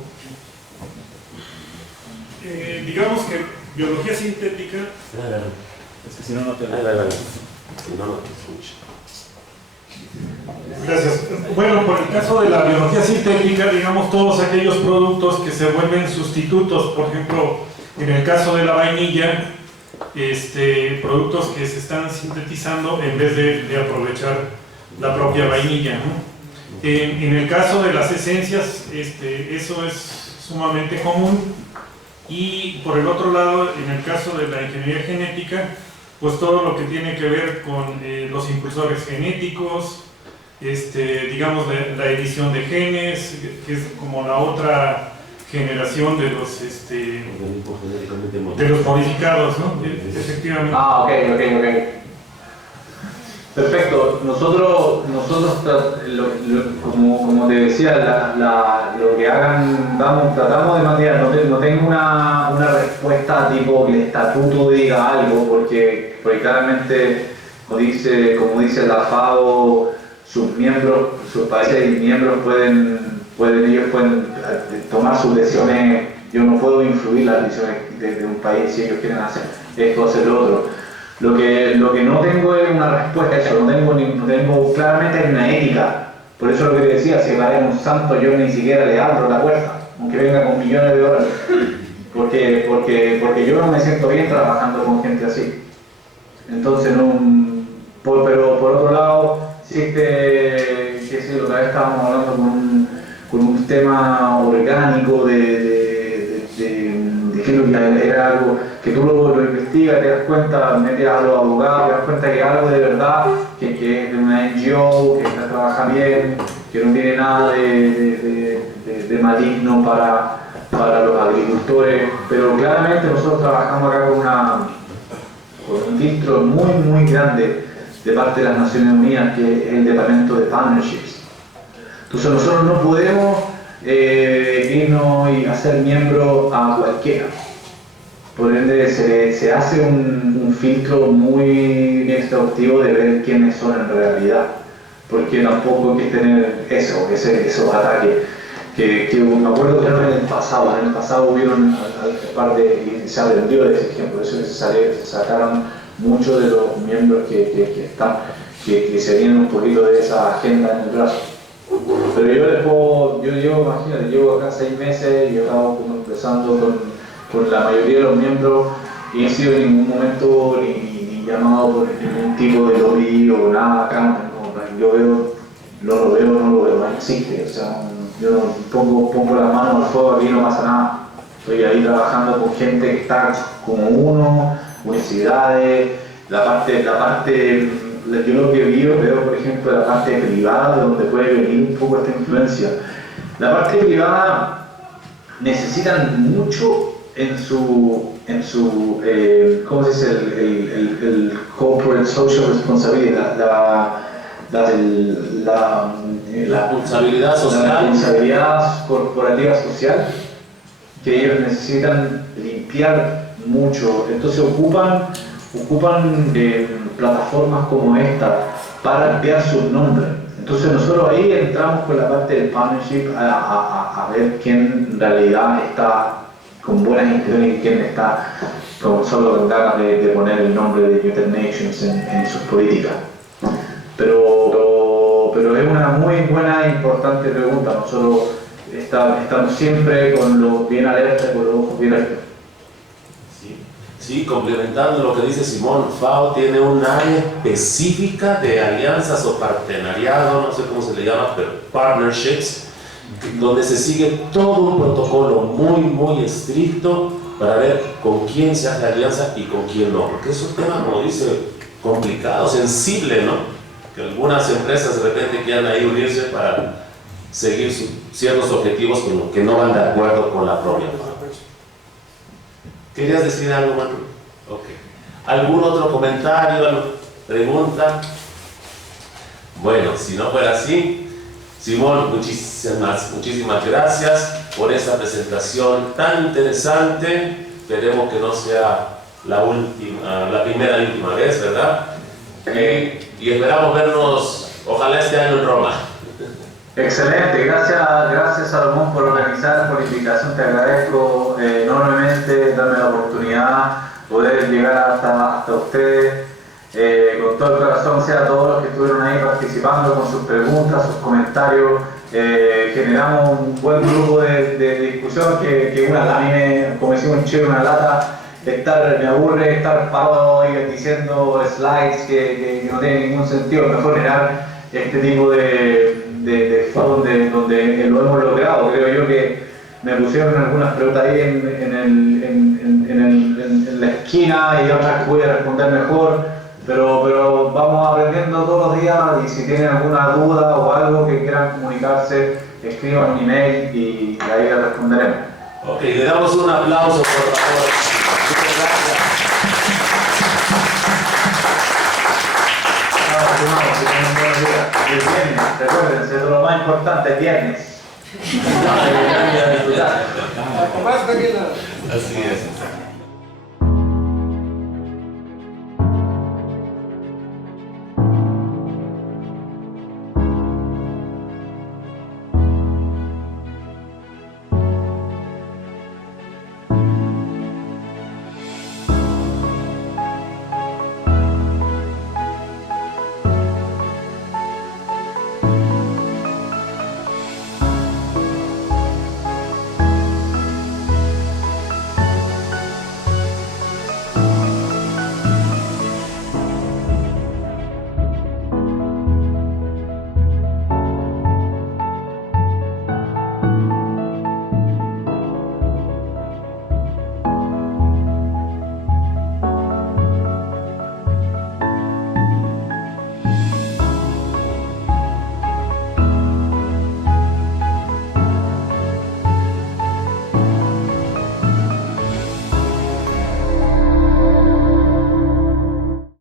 Digamos que biología sintética. Es que si no, no te escucho. Gracias. Bueno, por el caso de la biología sintética, digamos, todos aquellos productos que se vuelven sustitutos, por ejemplo, en el caso de la vainilla, productos que se están sintetizando en vez de aprovechar la propia vainilla, ¿no? En el caso de las esencias, eso es sumamente común. Y por el otro lado, en el caso de la ingeniería genética, pues todo lo que tiene que ver con los impulsores genéticos, digamos la edición de genes, que es como la otra generación de los modificados, ¿no? Efectivamente. Ok. Perfecto. Nosotros como te decía, lo que hagan, tratamos de mantener. No tengo una respuesta tipo que el estatuto diga algo, porque claramente, como dice la FAO, sus países y miembros pueden tomar sus decisiones. Yo no puedo influir las decisiones de un país si ellos quieren hacer esto o hacer lo otro. Lo que no tengo es una respuesta a eso, no tengo claramente una ética. Por eso lo que decía, si va a un santo, yo ni siquiera le abro la puerta, aunque venga con millones de dólares, porque yo no me siento bien trabajando con gente así. Entonces, pero por otro lado, existe, que sí, otra vez estábamos hablando con un tema orgánico de que era algo que tú lo investigas, te das cuenta, metes a los abogados, te das cuenta que es algo de verdad, que es de una NGO, que trabaja bien, que no tiene nada de maligno para los agricultores, pero claramente nosotros trabajamos acá con un filtro muy grande de parte de las Naciones Unidas, que es el Departamento de Partnerships. Entonces nosotros no podemos irnos y hacer miembro a cualquiera. Por ende se hace un filtro muy exhaustivo de ver quiénes son en realidad, porque tampoco hay que tener esos ataques. Que me acuerdo que en el pasado hubieron un par de, y se aprendió de ese ejemplo, eso que se sacaron muchos de los miembros que se vienen un poquito de esa agenda en el brazo. Pero yo llevo acá 6 meses y he estado conversando con la mayoría de los miembros y no he sido en ningún momento ni llamado por ningún tipo de lobby o nada acá. No lo veo, no existe. O sea, yo pongo las manos al fuego, aquí no pasa nada. Estoy ahí trabajando con gente que está como uno, universidades, la parte yo lo que veo por ejemplo la parte privada, de donde puede venir un poco esta influencia. La parte privada necesitan mucho en su ¿cómo se dice? El corporate social responsibility, la responsabilidad social. La responsabilidad corporativa social, que ellos necesitan limpiar mucho. Entonces ocupan plataformas como esta para limpiar sus nombres. Entonces nosotros ahí entramos con la parte del partnership a ver quién en realidad está con buenas intenciones y quién está solo con ganas de poner el nombre de United Nations en sus políticas. Pero es una muy buena e importante pregunta. Nosotros estamos siempre con los bien alerta, con los ojos bien abiertos. Sí, complementando lo que dice Simón, FAO tiene un área específica de alianzas o partenariado, no sé cómo se le llama, pero partnerships, donde se sigue todo un protocolo muy estricto para ver con quién se hace alianza y con quién no, porque es un tema, como dice, complicado, sensible, ¿no? Que algunas empresas de repente quieran ahí unirse para seguir ciertos objetivos que no van de acuerdo con la propia FAO. ¿Querías decir algo, Manu? Ok. ¿Algún otro comentario, pregunta? Bueno, si no fuera así, Simón, muchísimas gracias por esta presentación tan interesante. Esperemos que no sea la primera y última vez, ¿verdad? Y esperamos vernos, ojalá este año en Roma. Excelente, gracias Salomón por organizar, por la invitación, te agradezco enormemente darme la oportunidad de poder llegar hasta ustedes con todo el corazón, a todos los que estuvieron ahí participando con sus preguntas, sus comentarios. Generamos un buen grupo de discusión que a mí, como decimos en Chile, una lata, me aburre estar parado ahí diciendo slides que no tienen ningún sentido. Mejor generar este tipo de foro donde lo hemos logrado. Creo yo que me pusieron algunas preguntas ahí en la esquina y otras que voy a responder mejor, pero vamos aprendiendo todos los días, y si tienen alguna duda o algo que quieran comunicarse, escriban un email y ahí les responderemos. Ok, le damos un aplauso por favor. Muchas gracias. El viernes, recuérdense, lo más importante es viernes. Así es.